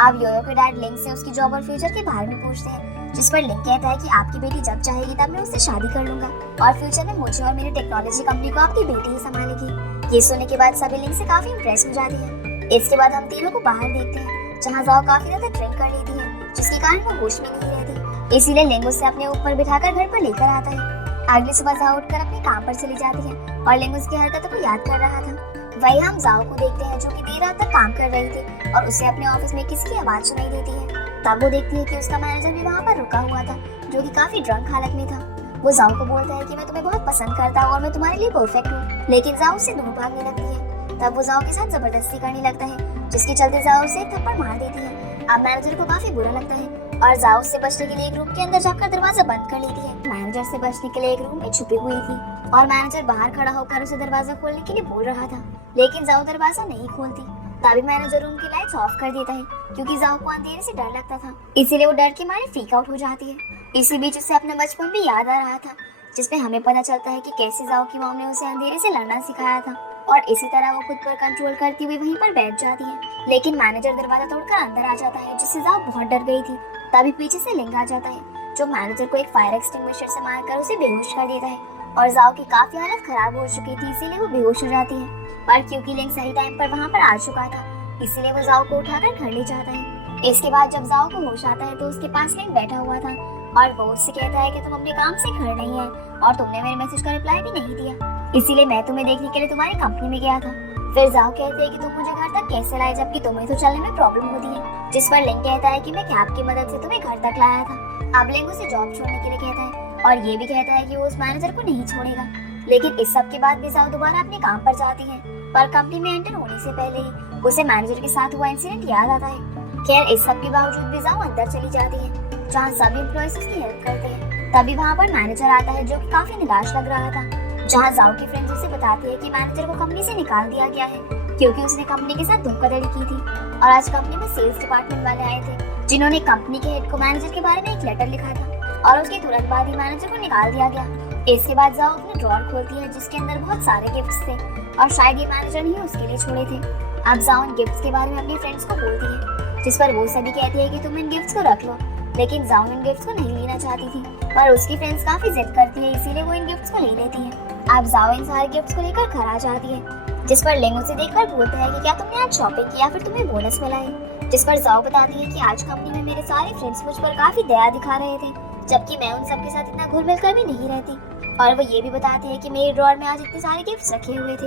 अब योयो के डैड लिंक से उसकी जॉब और फ्यूचर के बारे में पूछते हैं, जिस पर लिंक कहता है कि आपकी बेटी जब चाहेगी तब मैं उससे शादी कर लूंगा और फ्यूचर में मुझे और मेरी टेक्नोलॉजी कंपनी को आपकी बेटी ही संभालेगी। ये सुनने के बाद सभी लिंक से काफी इंप्रेस हो जाती है। इसके बाद हम तीनों को बाहर देखते हैं जहाँ जाओ काफी ज्यादा ड्रिंक कर लेती है, जिसके कारण वो होश में नहीं रहती। इसीलिए लिंक उसे अपने ऊपर बिठाकर घर पर लेकर आता है। अगली सुबह जाओ उठकर अपने काम पर चली जाती है और लिंक उसकी हरकतों को याद कर रहा था। वही हम जाओ को देखते हैं जो कि देर रात तक काम कर रही थी और उसे अपने ऑफिस में किसी की आवाज सुनाई देती है। तब वो देखती है कि उसका मैनेजर भी वहाँ पर रुका हुआ था जो कि काफी ड्रंक हालत में था। वो जाओ को बोलता है कि मैं तुम्हें बहुत पसंद करता हूँ और मैं तुम्हारे लिए परफेक्ट हूँ, लेकिन जाओ उससे दूर भागने लगती है। तब वो जाओ के साथ जबरदस्ती करने लगता है, जिसके चलते जाओ उसे एक थप्पड़ मार देती है। अब मैनेजर को काफी बुरा लगता है और जाओ से बचने के लिए एक रूम के अंदर जाकर दरवाजा बंद कर लेती है। मैनेजर से बचने के लिए एक रूम में छुपी हुई थी और मैनेजर बाहर खड़ा होकर उसे दरवाजा खोलने के लिए बोल रहा था, लेकिन जाओ दरवाजा नहीं खोलती। तभी मैनेजर रूम की लाइट्स ऑफ कर देता है क्योंकि जाओ को अंधेरे से डर लगता था, इसीलिए वो डर के मारे फ्रीक आउट हो जाती है। इसी बीच उसे अपना बचपन भी याद आ रहा था, जिसमें हमें पता चलता है कि कैसे जाओ की मॉम ने उसे अंधेरे से लड़ना सिखाया था और इसी तरह वो खुद पर कंट्रोल करती हुई वहीं पर बैठ जाती है। लेकिन मैनेजर दरवाजा तोड़कर अंदर आ जाता है, जिससे जाओ बहुत डर गई थी। तभी पीछे से लिंक आ जाता है जो मैनेजर को एक फायर एक्सटिंग्विशर से मारकर उसे बेहोश कर देता है और जाओ की काफी हालत खराब हो चुकी थी, इसीलिए वो बेहोश हो जाती है। पर क्योंकि लिंक सही टाइम पर वहाँ पर आ चुका था, इसीलिए वो जाओ को उठाकर घर ले जाता है। इसके बाद जब जाओ को होश आता है तो उसके पास लिंक बैठा हुआ था और वो उससे कहता है कि तुम अपने काम से घर नहीं है और तुमने मेरे मैसेज का रिप्लाई भी नहीं दिया, इसीलिए मैं तुम्हें देखने के लिए तुम्हारी कंपनी में गया था। फिर जाओ कहते हैं कि तुम मुझे घर तक कैसे लाए जबकि तुम्हें तो चलने में प्रॉब्लम होती है, जिस पर लिंक कहता है कि मैं कैब की मदद से तुम्हें घर तक लाया था। अब लिंक उसे जॉब छोड़ने के लिए कहता है और ये भी कहता है कि वो उस मैनेजर को नहीं छोड़ेगा। लेकिन इस सब के बाद भी जाओ दोबारा अपने काम पर जाती है, पर कंपनी में एंटर होने से पहले ही उसे मैनेजर के साथ हुआ इंसिडेंट याद आता है। खैर इस सब के बावजूद भी जाओ अंदर चली जाती है जहाँ सभी एम्प्लॉइज उसकी हेल्प करते हैं। तभी वहाँ पर मैनेजर आता है जो कि काफी निराश लग रहा था, जहाँ जाओ की फ्रेंड्स उसे बताती है कि मैनेजर को कंपनी से निकाल दिया गया है क्योंकि उसने कंपनी के साथ धोखाधड़ी की थी और आज कंपनी में सेल्स डिपार्टमेंट वाले आए थे जिन्होंने कंपनी के हेड को मैनेजर के बारे में एक लेटर लिखा था और उसके तुरंत बाद ही मैनेजर को निकाल दिया गया। इसके बाद जाओ अपने ड्रॉर खोलती है जिसके अंदर बहुत सारे गिफ्ट्स थे और शायद ये मैनेजर ही उसके लिए छोड़े थे। अब जाओ इन गिफ्ट्स के बारे में अपनी फ्रेंड्स को बोलती है, जिस पर वो सभी कहती है कि तुम इन गिफ्ट्स को रख लो, लेकिन जाओ इन गिफ्ट्स को नहीं लेना चाहती थी पर उसकी फ्रेंड्स काफी जिद करती है, इसीलिए वो इन गिफ्ट्स को ले लेती है। अब जाओ इन सारे गिफ्ट्स को लेकर घर आ जाती है, जिस पर लिंग उसे देखकर बोलता है कि क्या तुमने आज शॉपिंग की या फिर तुम्हें बोनस मिला है, जिस पर जाओ बताती है कि आज कंपनी में मेरे सारे फ्रेंड्स मुझ पर काफी दया दिखा रहे थे जबकि मैं उन सबके साथ इतना घुल मिल कर भी नहीं रहती। और वो ये भी बताती है कि मेरे ड्रॉर में आज इतने सारे गिफ्ट्स रखे हुए थे।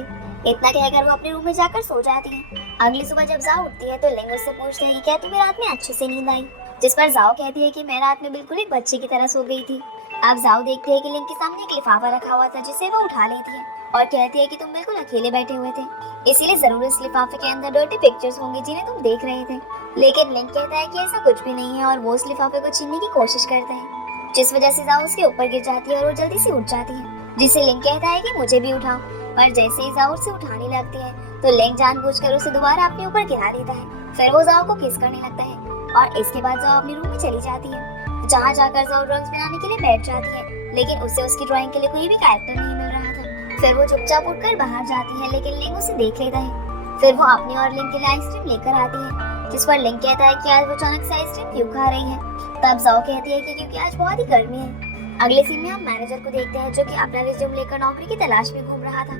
इतना कहकर वो अपने रूम में जाकर सो जाती है। अगली सुबह जब जाओ उठती है तो लिंग उससे पूछते हैं कि क्या तुम्हें रात में अच्छे से नींद आई, जिस पर जाओ कहती है कि मैं रात में बिल्कुल एक बच्चे की तरह सो गई थी। अब जाओ देखती है कि लिंग के सामने एक लिफाफा रखा हुआ था जिसे वो उठा लेती है और कहती है कि तुम बिल्कुल अकेले बैठे हुए थे, इसीलिए जरूर इस लिफाफे के अंदर डर्टी पिक्चर्स होंगे जिन्हें तुम देख रहे थे। लेकिन लिंग कहता है कि ऐसा कुछ भी नहीं है और वो उस लिफाफे को छीनने की कोशिश करते हैं, जिस वजह से जाओ उसके ऊपर गिर जाती है और वो जल्दी से उठ जाती है, जिससे लिंग कहता है कि मुझे भी उठाओ। पर जैसे ही जाओ उसे उठाने लगती है तो लिंग जानबूझकर उसे दोबारा अपने ऊपर गिरा देता है। फिर वो जाओ को किस करने लगता है और इसके बाद जाओ अपने रूम में चली जाती है, जहाँ जाकर जाओ ड्रग्स बनाने के लिए बैठ जाती है लेकिन उसे उसकी ड्राइंग के लिए कोई भी कैरेक्टर नहीं मिल रहा था। फिर वो चुपचाप उठकर बाहर जाती है, लेकिन लिंग उसे देख लेता है। फिर वो अपनी और लिंग के लिए आइसक्रीम लेकर आती है, जिस पर लिंग कहता है कि आज वो अचानक से आइसक्रीम क्यों खा रही है। तब जाओ कहती है कि क्योंकि आज बहुत ही गर्मी है। अगले सीन में हम मैनेजर को देखते हैं, जो कि अपना रिज्यूम लेकर नौकरी की तलाश में घूम रहा था।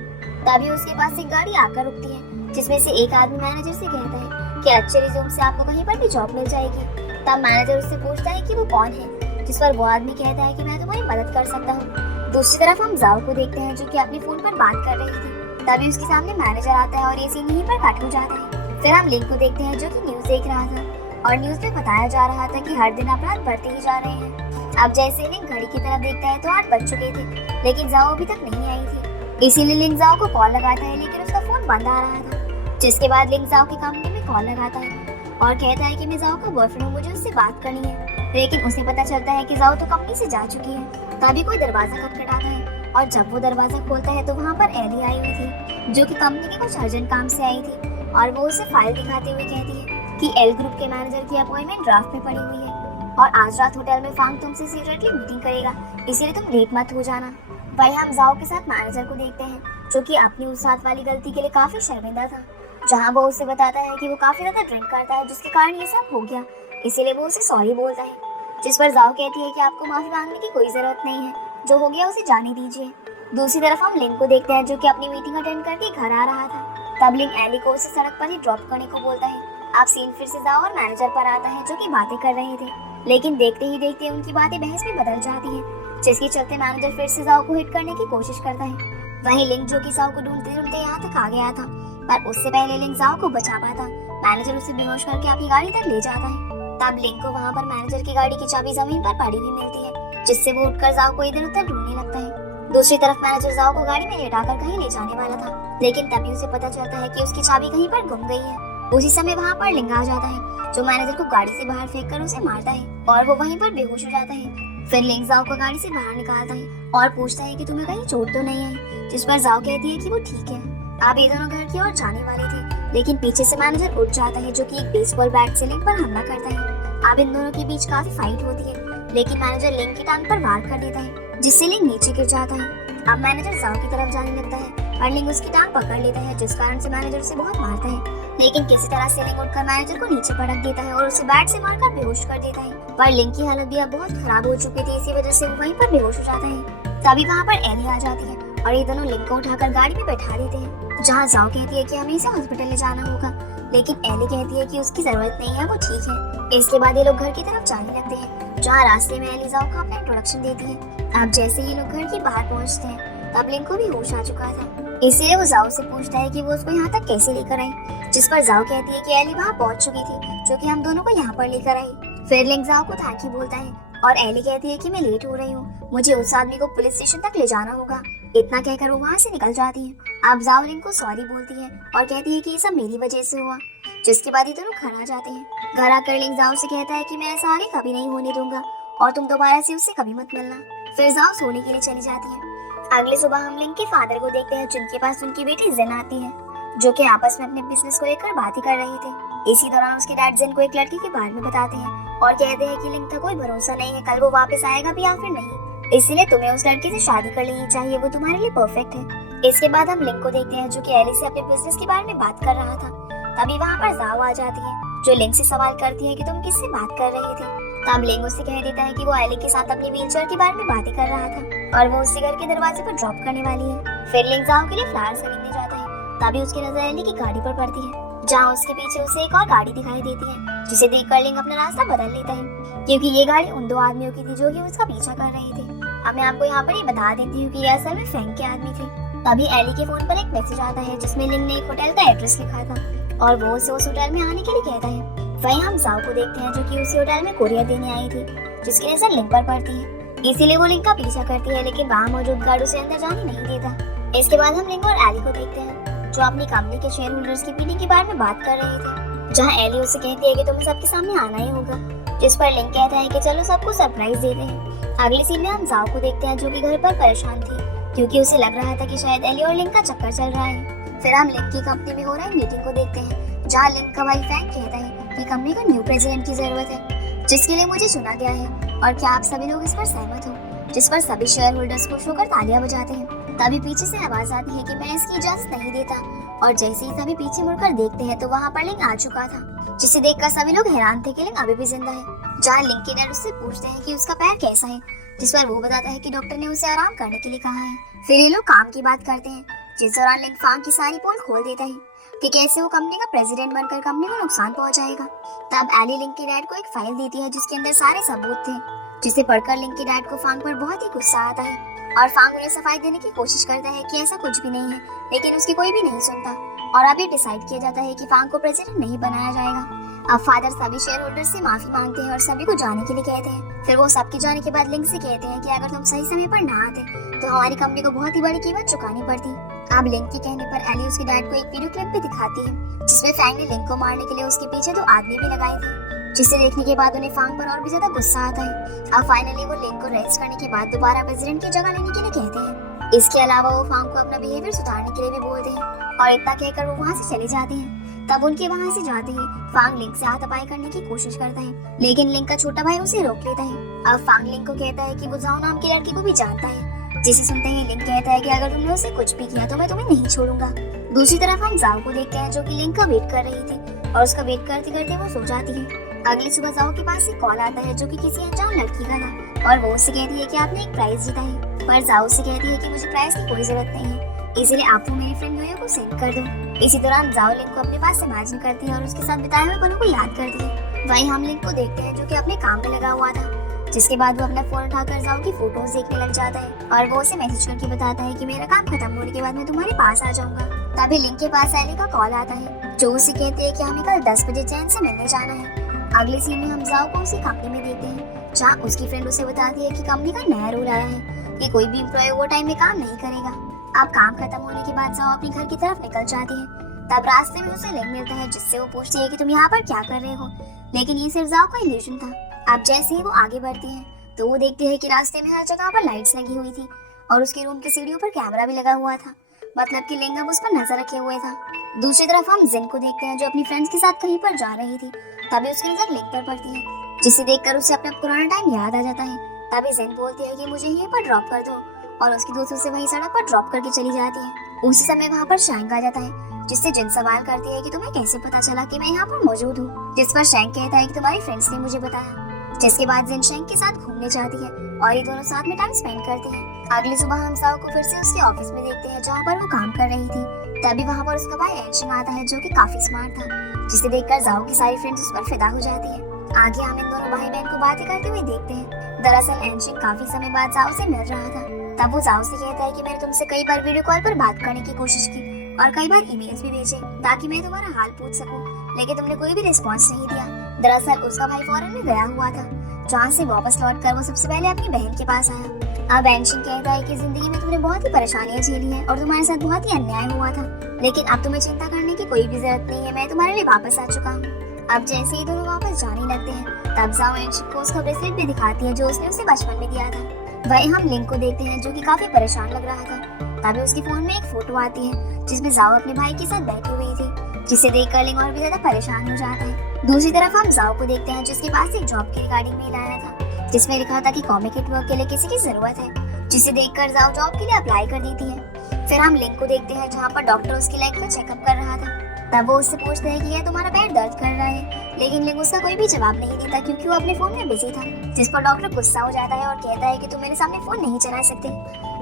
तभी उसके पास एक गाड़ी आकर रुकती है, जिसमें से एक आदमी मैनेजर से कहता है कि अच्छे रिज्यूम से आपको कहीं पर भी जॉब मिल जाएगी। तब मैनेजर उससे पूछता है कि वो कौन है, जिस पर वो आदमी कहता है कि मैं तुम्हारी मदद कर सकता हूँ। दूसरी तरफ हम जाओ को देखते हैं, जो कि अपने फोन पर बात कर रही थी। तभी उसके सामने मैनेजर आता है और ये सीन यहीं पर कट हो जाता है। फिर हम लिंक को देखते हैं, जो कि न्यूज देख रहा था और न्यूज में बताया जा रहा था कि हर दिन अपराध बढ़ते ही जा रहे हैं। अब जैसे लिंक घड़ी की तरफ देखता है तो 8 बज चुके थे, लेकिन जाओ अभी तक नहीं आई थी। इसीलिए लिंक जाओ को कॉल लगाता है, लेकिन उसका फोन बंद आ रहा था। जिसके बाद लिंक जाओ की कंपनी में कॉल लगाता है और कहता है कि मैं जाओ का बॉयफ्रेंड हूँ, मुझे उससे बात करनी है। लेकिन उसे पता चलता है कि जाओ तो कंपनी से जा चुकी है। तभी कोई दरवाजा खटखटाता है और जब वो दरवाजा खोलता है तो वहाँ पर एली आई हुई थी, जो कि कंपनी के कुछ अर्जेंट काम से आई थी। और वो उसे फाइल दिखाते हुए कहती है कि एल ग्रुप के मैनेजर की अपॉइंटमेंट ड्राफ्ट में पड़ी हुई है और आज रात होटल में फांग तुमसे सीक्रेटली मीटिंग करेगा, इसीलिए तुम लेट मत हो जाना। वही हम जाओ के साथ मैनेजर को देखते हैं, जो कि अपनी उस रात वाली गलती के लिए काफी शर्मिंदा था, जहां वो उसे बताता है कि वो काफी ज्यादा ड्रिंक करता है, जिसके कारण ये सब हो गया। इसीलिए वो उसे सॉरी बोलता है, जिस पर जाओ कहती है कि आपको माफी मांगने की कोई जरूरत नहीं है, जो हो गया उसे जाने दीजिए। दूसरी तरफ हम लिंक को देखते हैं, जो कि अपनी मीटिंग अटेंड करके घर आ रहा था। तब लिंक एली को उसे सड़क पर ही ड्रॉप करने को बोलता है। आप सीन फिर से जाओ और मैनेजर पर आता है, जो कि बातें कर रहे थे, लेकिन देखते ही देखते उनकी बातें बहस में बदल जाती हैं, जिसके चलते मैनेजर फिर से जाओ को हिट करने की कोशिश करता है। वहीं लिंक, जो कि जाओ को ढूंढते ढूंढते यहाँ तक आ गया था, पर उससे पहले लिंक जाओ को बचा पाता। मैनेजर उसे बेहोश करके अपनी गाड़ी तक ले जाता है। तब लिंक को वहाँ पर मैनेजर की गाड़ी की चाबी जमीन पर पड़ी हुई मिलती है, जिससे वो उठकर जाओ को इधर उधर ढूंढने लगता है। दूसरी तरफ मैनेजर जाओ को गाड़ी में लेटाकर कहीं ले जाने वाला था, लेकिन तभी उसे पता चलता है कि उसकी चाबी कहीं पर गुम गई है। उसी समय वहाँ पर लिंक आ जाता है, जो मैनेजर को गाड़ी से बाहर फेंक कर उसे मारता है और वो वहीं पर बेहोश हो जाता है। फिर लिंक जाओ को गाड़ी से बाहर निकालता है और पूछता है कि तुम्हें कहीं चोट तो नहीं आई, जिस पर जाओ कहती है कि वो ठीक है। अब ये दोनों घर की ओर जाने वाले थे, लेकिन पीछे से मैनेजर उठ जाता है, जो कि एक बेसबॉल बैट से लिंक पर हमला करता है। अब इन दोनों के बीच काफी फाइट होती है, लेकिन मैनेजर लिंक की टांग पर वार कर देता है, जिससे लिंक नीचे गिर जाता है। अब मैनेजर जाओ की तरफ जाने लगता है और लिंक उसकी टांग पकड़ लेता है, जिस कारण से मैनेजर उसे बहुत मारता है। लेकिन किसी तरह से लिंक उठकर मैनेजर को नीचे पटक देता है और उसे बैट से मारकर बेहोश कर देता है। पर लिंक की हालत भी अब बहुत खराब हो चुकी थी, इसी वजह से वो वहीं पर बेहोश हो जाता है। तभी वहाँ पर एली आ जाती है और ये दोनों लिंक को उठाकर गाड़ी में बैठा देते हैं, जहाँ जाओ कहती है कि हमें इसे हॉस्पिटल ले जाना होगा, लेकिन एली कहती है कि उसकी जरूरत नहीं है, वो ठीक है। इसके बाद ये लोग घर की तरफ जाने लगते हैं, जहाँ रास्ते में एली जाओ को अपना इंट्रोडक्शन देती है। अब जैसे ये लोग घर के बाहर पहुँचते हैं, तब लिंक को भी होश आ चुका था, इसलिए वो जाओ से पूछता है कि वो उसको यहाँ तक कैसे लेकर आई, जिस पर जाओ कहती है कि एली वहाँ पहुँच चुकी थी, जो कि हम दोनों को यहाँ पर लेकर आई। फिर लिंक जाओ को थैंक यू बोलता है और एली कहती है कि मैं लेट हो रही हूँ, मुझे उस आदमी को पुलिस स्टेशन तक ले जाना होगा। इतना कहकर वो वहाँ से निकल जाती है। अब जाओ लिंक को सॉरी बोलती है और कहती है कि ये सब मेरी वजह से हुआ, जिसके बाद ये दोनों घर आ जाते हैं। घर आकर लिंक जाओ से कहता है कि मैं ऐसा आगे कभी नहीं होने दूंगा और तुम दोबारा से उससे कभी मत मिलना। फिर जाओ सोने के लिए चली जाती है। अगले सुबह हम लिंक के फादर को देखते हैं, जिनके पास उनकी बेटी जिन आती है, जो कि आपस में अपने बिजनेस को लेकर बातें कर रहे थे। इसी दौरान उसके डैड जिन को एक लड़की के बारे में बताते हैं और कहते हैं कि लिंक का कोई भरोसा नहीं है, कल वो वापस आएगा भी या फिर नहीं, इसलिए तुम्हें उस लड़की से शादी कर लेनी चाहिए, वो तुम्हारे लिए परफेक्ट है। इसके बाद हम लिंक को देखते हैं, जो कि एली से अपने बिजनेस के बारे में बात कर रहा था। तभी वहाँ पर जाओ आ जाती है, जो लिंक से सवाल करती है कि तुम किससे बात कर रहे थे। तब लिंक उससे कह देता है कि वो एली के साथ अपनी व्हीलचेयर के बारे में बातें कर रहा था और वो उसे घर के दरवाजे पर ड्रॉप करने वाली है। फिर लिंक जाओ के लिए फ्लावर्स खरीदने जाता है। तभी उसकी नजर एली की गाड़ी पर पड़ती है, जहाँ उसके पीछे उसे एक और गाड़ी दिखाई देती है, जिसे देखकर लिंक अपना रास्ता बदल लेता है, क्योंकि ये गाड़ी उन दो आदमियों की थी जो कि उसका पीछा कर रहे थे। अब मैं आपको यहाँ पर ये बता देती हूँ कि ये असल में फ्रैंक के आदमी थे। तभी एली के फोन पर एक मैसेज आता है, जिसमें लिंक ने एक होटल का एड्रेस लिखा था और वो उसे उस होटल में आने के लिए कहता है। वहीं हम जाओ को देखते हैं, जो कि उसी होटल में कोरियर देने आई थी, जिसकी नजर लिंक पर पड़ती है। इसीलिए वो लिंक का पीछा करती है, लेकिन वहाँ मौजूद गार्ड उसे अंदर जाने नहीं देता। इसके बाद हम लिंक और एली को देखते हैं, जो अपनी कंपनी के शेयर होल्डर्स की मीटिंग के बारे में बात कर रहे थे, जहाँ एली उसे कहती है कि तुम्हें सबके सामने आना ही होगा, जिस पर लिंक कहता है कि चलो सबको सरप्राइज देते हैं। अगले सीन में हम जाओ को देखते हैं, जो कि घर पर परेशान थी, क्योंकि उसे लग रहा था कि शायद एली और लिंक का चक्कर चल रहा है। फिर हम लिंक की कंपनी में हो रही मीटिंग को देखते हैं, जहाँ लिंक का भाई फ्रैंक कहता है कि कंपनी को न्यू प्रेसिडेंट की जरूरत है, जिसके लिए मुझे चुना गया है और क्या आप सभी लोग इस पर सहमत हो। जिस पर सभी शेयर होल्डर्स खुश होकर तालियां बजाते हैं। तभी पीछे से आवाज आती है कि मैं इसकी इजाजत नहीं देता, और जैसे ही सभी पीछे मुड़कर देखते हैं तो वहाँ पर लिंग आ चुका था, जिसे देखकर सभी लोग हैरान थे कि लिंग अभी भी जिंदा है। जहाँ लिंग के डैड उससे पूछते हैं कि उसका पैर कैसा है, जिस पर वो बताता है कि डॉक्टर ने उसे आराम करने के लिए कहा है। फिर ये लोग काम की बात करते हैं, जिस दौरान लिंग फांग की सारी पोल खोल देता है कि कैसे वो कंपनी का प्रेसिडेंट बनकर कंपनी को नुकसान पहुंचाएगा। तब एली लिंग के डैड को एक फाइल देती है जिसके अंदर सारे सबूत थे, जिसे पढ़कर लिंग के डैड को फांग पर बहुत ही गुस्सा आता है और फांग उन्हें सफाई देने की कोशिश करता है कि ऐसा कुछ भी नहीं है, लेकिन उसकी कोई भी नहीं सुनता और अब ये डिसाइड किया जाता है कि फांग को प्रेसिडेंट नहीं बनाया जाएगा। अब फादर सभी शेयर होल्डर से माफी मांगते हैं और सभी को जाने के लिए कहते हैं। फिर वो सबके जाने के बाद लिंग से कहते हैं कि अगर तुम सही समय पर ना आते तो हमारी कंपनी को बहुत ही बड़ी कीमत चुकानी पड़ती। अब लिंग के कहने पर एली उसके डैड को एक वीडियो क्लिप भी दिखाती है, जिसमें फैंग ने लिंग को मारने के लिए उसके पीछे 2 आदमी भी लगाए थे, जिसे देखने के बाद उन्हें फांग पर और भी ज्यादा गुस्सा आता है। अब फाइनली वो लिंग को रेस्ट करने के बाद दोबारा प्रेसिडेंट की जगह लेने के लिए कहते हैं। इसके अलावा वो फांग को अपना बिहेवियर सुधारने के लिए भी बोलते हैं और इतना कहकर वो वहाँ से चले जाते हैं। तब उनके वहाँ से जाते ही फांग लिंग से हाथापाई करने की कोशिश करता है, लेकिन लिंग का छोटा भाई उसे रोक लेता है। अब फांग लिंग को कहता है कि वो जाओ नाम की लड़की को भी जानता है, जिसे सुनते ही लिंग कहता है कि अगर तुमने उसे कुछ भी किया तो मैं तुम्हें नहीं छोड़ूंगा। दूसरी तरफ हम जाओ को देखते हैं जो कि लिंग का वेट कर रही थी और उसका वेट करते करते वो सो जाती है। अगली सुबह जाओ के पास एक कॉल आता है जो कि किसी अनजान लड़की का था और वो उससे कहती है कि आपने एक प्राइज जीता है, पर जाओ से कहती है कि मुझे प्राइज की कोई जरूरत नहीं है, इसलिए आप वो मेरी फ्रेंड योयो को सेंड कर दो। इसी दौरान जाओ लिंग को अपने पास इमेजिन करती है और उसके साथ बिताए हुए पलों को याद करती है। वहीं हम लिंग को देखते हैं जो कि अपने काम में लगा हुआ था, जिसके बाद वो अपना फोन उठाकर जाओ की फोटोज देखने लग जाता है और वो उसे मैसेज करके बताता है कि मेरा काम खत्म होने के बाद मैं तुम्हारे पास आ जाऊंगा। तभी लिंग के पास एली का कॉल आता है जो उसे कहती है कि हमें कल 10 बजे चैन से मिलने जाना है। अगले सीन में हम जाओ को उसी कंपनी में देखते हैं जहाँ उसकी फ्रेंड उसे बताती है कि कंपनी का नया रूल आया है कि कोई भी एम्प्लॉय ओवर टाइम में काम नहीं करेगा। अब काम खत्म होने के बाद जाओ अपने घर की तरफ निकल जाती है। तब रास्ते में उसे लिंग मिलता है जिससे वो पूछती है कि तुम यहाँ पर क्या कर रहे हो, लेकिन ये सिर्फ जाओ का इल्यूजन था। अब जैसे ही वो आगे बढ़ती है तो वो देखती है कि रास्ते में हर जगह पर लाइट्स लगी हुई थी और उसके रूम की सीढ़ियों पर कैमरा भी लगा हुआ था, मतलब कि लिंग अब उस पर नजर रखे हुए था। दूसरी तरफ हम जिन को देखते हैं जो अपनी फ्रेंड्स के साथ कहीं पर जा रही थी। तभी उसकी नजर लिंग पर पड़ती है, जिसे देखकर उसे अपना पुराना टाइम याद आ जाता है। तभी जिन बोलती है कि मुझे यहीं पर ड्रॉप कर दो और उसकी दोस्तों से वही सड़क पर ड्रॉप करके चली जाती है। उसी समय वहाँ पर शैंक आ जाता है, जिससे जिन सवाल करती है कि तुम्हें कैसे पता चला कि मैं यहाँ पर मौजूद हूँ, जिस पर शैंक कहता है कि तुम्हारी फ्रेंड्स ने मुझे बताया। जिसके बाद जिन शैंक के साथ घूमने जाती है और ये दोनों साथ में टाइम स्पेंड करते हैं। अगली सुबह हम साओ को फिर से उसके ऑफिस में देखते हैं जहाँ पर वो काम कर रही थी। तभी वहाँ पर उसका भाई एंशिंग आता है जो कि काफी स्मार्ट था, जिसे देखकर जाओ की सारी फ्रेंड्स उस पर फिदा हो जाती है। आगे हम इन दोनों भाई बहन को बातें करते हुए देखते हैं। दरअसल एंशिंग काफी समय बाद जाओ से मिल रहा था। तब वो जाओ से कहता है कि मैंने तुमसे कई बार वीडियो कॉल पर बात करने की कोशिश की और कई बार ईमेल्स भी भेजे ताकि मैं तुम्हारा हाल पूछ सकूं, लेकिन तुमने कोई भी रिस्पॉन्स नहीं दिया। दरअसल उसका भाई फॉरेन में गया हुआ था, जहाँ से वापस लौटकर वो सबसे पहले अपनी बहन के पास आया। अब एंशिंग कहता है कि जिंदगी में तुमने बहुत ही परेशानियां झेली हैं और तुम्हारे साथ बहुत ही अन्याय हुआ था, लेकिन अब तुम्हें चिंता करने की कोई भी जरूरत नहीं है, मैं तुम्हारे लिए वापस आ चुका हूँ। अब जैसे ही दोनों वापस जाने लगते हैं तब जाओ एंशिंग को उसका ब्रेसलेट भी दिखाती है जो उसने उसे बचपन में दिया था। वहीं हम लिंक को देखते हैं जो कि काफी परेशान लग रहा था। तभी उसके फोन में एक फोटो आती है जिसमें जाओ अपने भाई के साथ बैठी हुई थी, जिसे देखकर लिंग और भी ज्यादा परेशान हो जाता है। दूसरी तरफ हम जाओ को देखते हैं जिसके पास एक जॉब की रिगार्डिंग मेल आया था, जिसमें लिखा था कि कॉमिक वर्क के लिए किसी की जरूरत है, जिसे देखकर जाओ जॉब के लिए अप्लाई कर देती है। फिर हम लिंक को देखते हैं जहाँ पर डॉक्टर उसकी लेग का चेकअप कर रहा था। तब वो उससे पूछते हैं कि यह तुम्हारा पैर दर्द कर रहा है, लेकिन लिंग उसका कोई भी जवाब नहीं देता क्योंकि वो अपने फोन में बिजी था, जिस पर डॉक्टर गुस्सा हो जाता है और कहता है कि तुम मेरे सामने फोन नहीं चला सकते।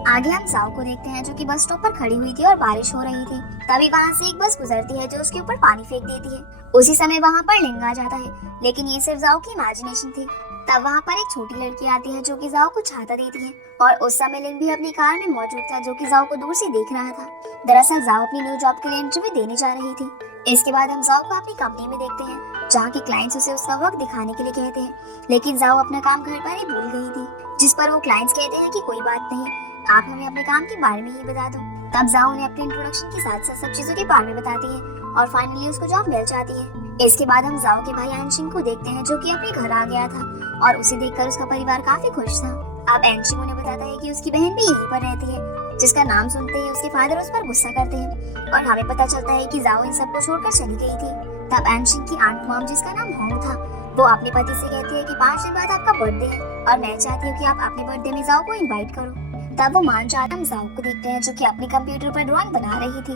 आगे हम साओ को देखते हैं जो कि बस स्टॉप पर खड़ी हुई थी और बारिश हो रही थी। तभी वहाँ से एक बस गुजरती है जो उसके ऊपर पानी फेंक देती है। उसी समय वहाँ पर लिंग आ जाता है, लेकिन ये सिर्फ जाओ की इमेजिनेशन थी। तब वहाँ पर एक छोटी लड़की आती है जो कि जाओ को छाता देती है और उस समय लिंग भी अपनी कार में मौजूद था जो कि जाओ को दूर से देख रहा था। दरअसल जाओ अपनी न्यू जॉब के लिए इंटरव्यू देने जा रही थी। इसके बाद हम जाओ को अपनी कंपनी में देखते हैं जहाँ के क्लाइंट्स उसे उसका वर्क दिखाने के लिए कहते हैं, लेकिन जाओ अपना काम घर पर ही भूल गई थी, जिस पर वो क्लाइंट्स कहते हैं कि कोई बात नहीं, आप हमें अपने काम के बारे में ही बता दो। तब जाओ उन्हें अपने इंट्रोडक्शन के साथ साथ सब चीजों के बारे में बताती है और फाइनली उसको जॉब मिल जाती है। इसके बाद हम जाओ के भाई एंशिंग को देखते हैं जो कि अपने घर आ गया था और उसे देखकर उसका परिवार काफी खुश था। अब एंशिंग उन्हें बताता है कि उसकी बहन भी यहीं पर रहती है, जिसका नाम सुनते ही उसके फादर उस पर गुस्सा करते हैं और हमें पता चलता है कि जाओ इन सबको छोड़कर चली गई थी। तब एंशिंग की आंट मॉम जिसका नाम होंग था वो अपने पति से कहती है कि 5 दिन बाद आपका बर्थडे है और मैं चाहती हूँ कि आप अपने बर्थडे में जाओ को इनवाइट करो। तब वो मान जाता है। हम जाओ को देखते हैं जो कि अपने कंप्यूटर पर ड्राइंग बना रही थी।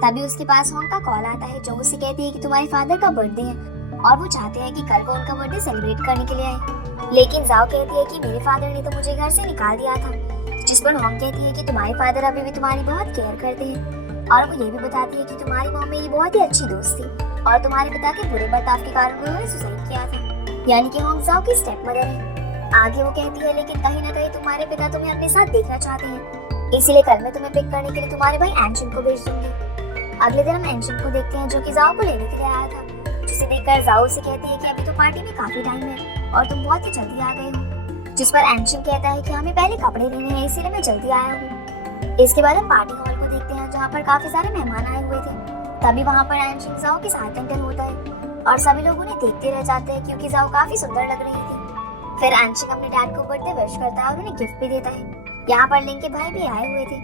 तभी उसके पास होंग का कॉल आता है जो उसे कहती है कि तुम्हारे फादर का बर्थडे है और वो चाहते हैं कि कल वो उनका बर्थडे सेलिब्रेट करने के लिए आए। लेकिन जाओ कहती है कि मेरे फादर ने तो मुझे घर से निकाल दिया था। जिस पर होंग कहती है कि तुम्हारे फादर अभी भी तुम्हारी बहुत केयर करते हैं और वो ये भी बताती है कि तुम्हारी मॉम मेरी बहुत ही अच्छी दोस्त थी और तुम्हारे पिता के बुरे बर्ताव के कारण उन्होंने सुसाइड किया था। यानी कि होंग जाओ की स्टेप मदर है। आगे वो कहती है लेकिन कहीं ना कहीं तुम्हारे पिता तुम्हें अपने साथ देखना चाहते हैं, इसीलिए कल मैं तुम्हें पिक करने के लिए तुम्हारे भाई एंशिन को भेज दूंगी। अगले दिन हम एंशिन को देखते हैं जो कि जाओ को लेने के लिए आया था। जिसे देखकर जाओ से कहती है कि अभी तो पार्टी में काफी टाइम है और तुम बहुत ही जल्दी आ गए हो। जिस पर एंशिन कहता है कि हमें पहले कपड़े लेने हैं इसीलिए मैं जल्दी आया हूँ। इसके बाद हम पार्टी हॉल को देखते हैं जहाँ पर काफी सारे मेहमान आए हुए थे। तभी वहाँ पर एंशिन जाओ के साथ एंटर होता है और सभी लोग उन्हें देखते रह जाते हैं क्योंकि जाओ काफी सुंदर लग रही थी। फिर एंशिन अपने डैड को बर्थडे विश करता है और उन्हें गिफ्ट भी देता है। यहाँ पर लिंग के भाई भी आए हुए थे।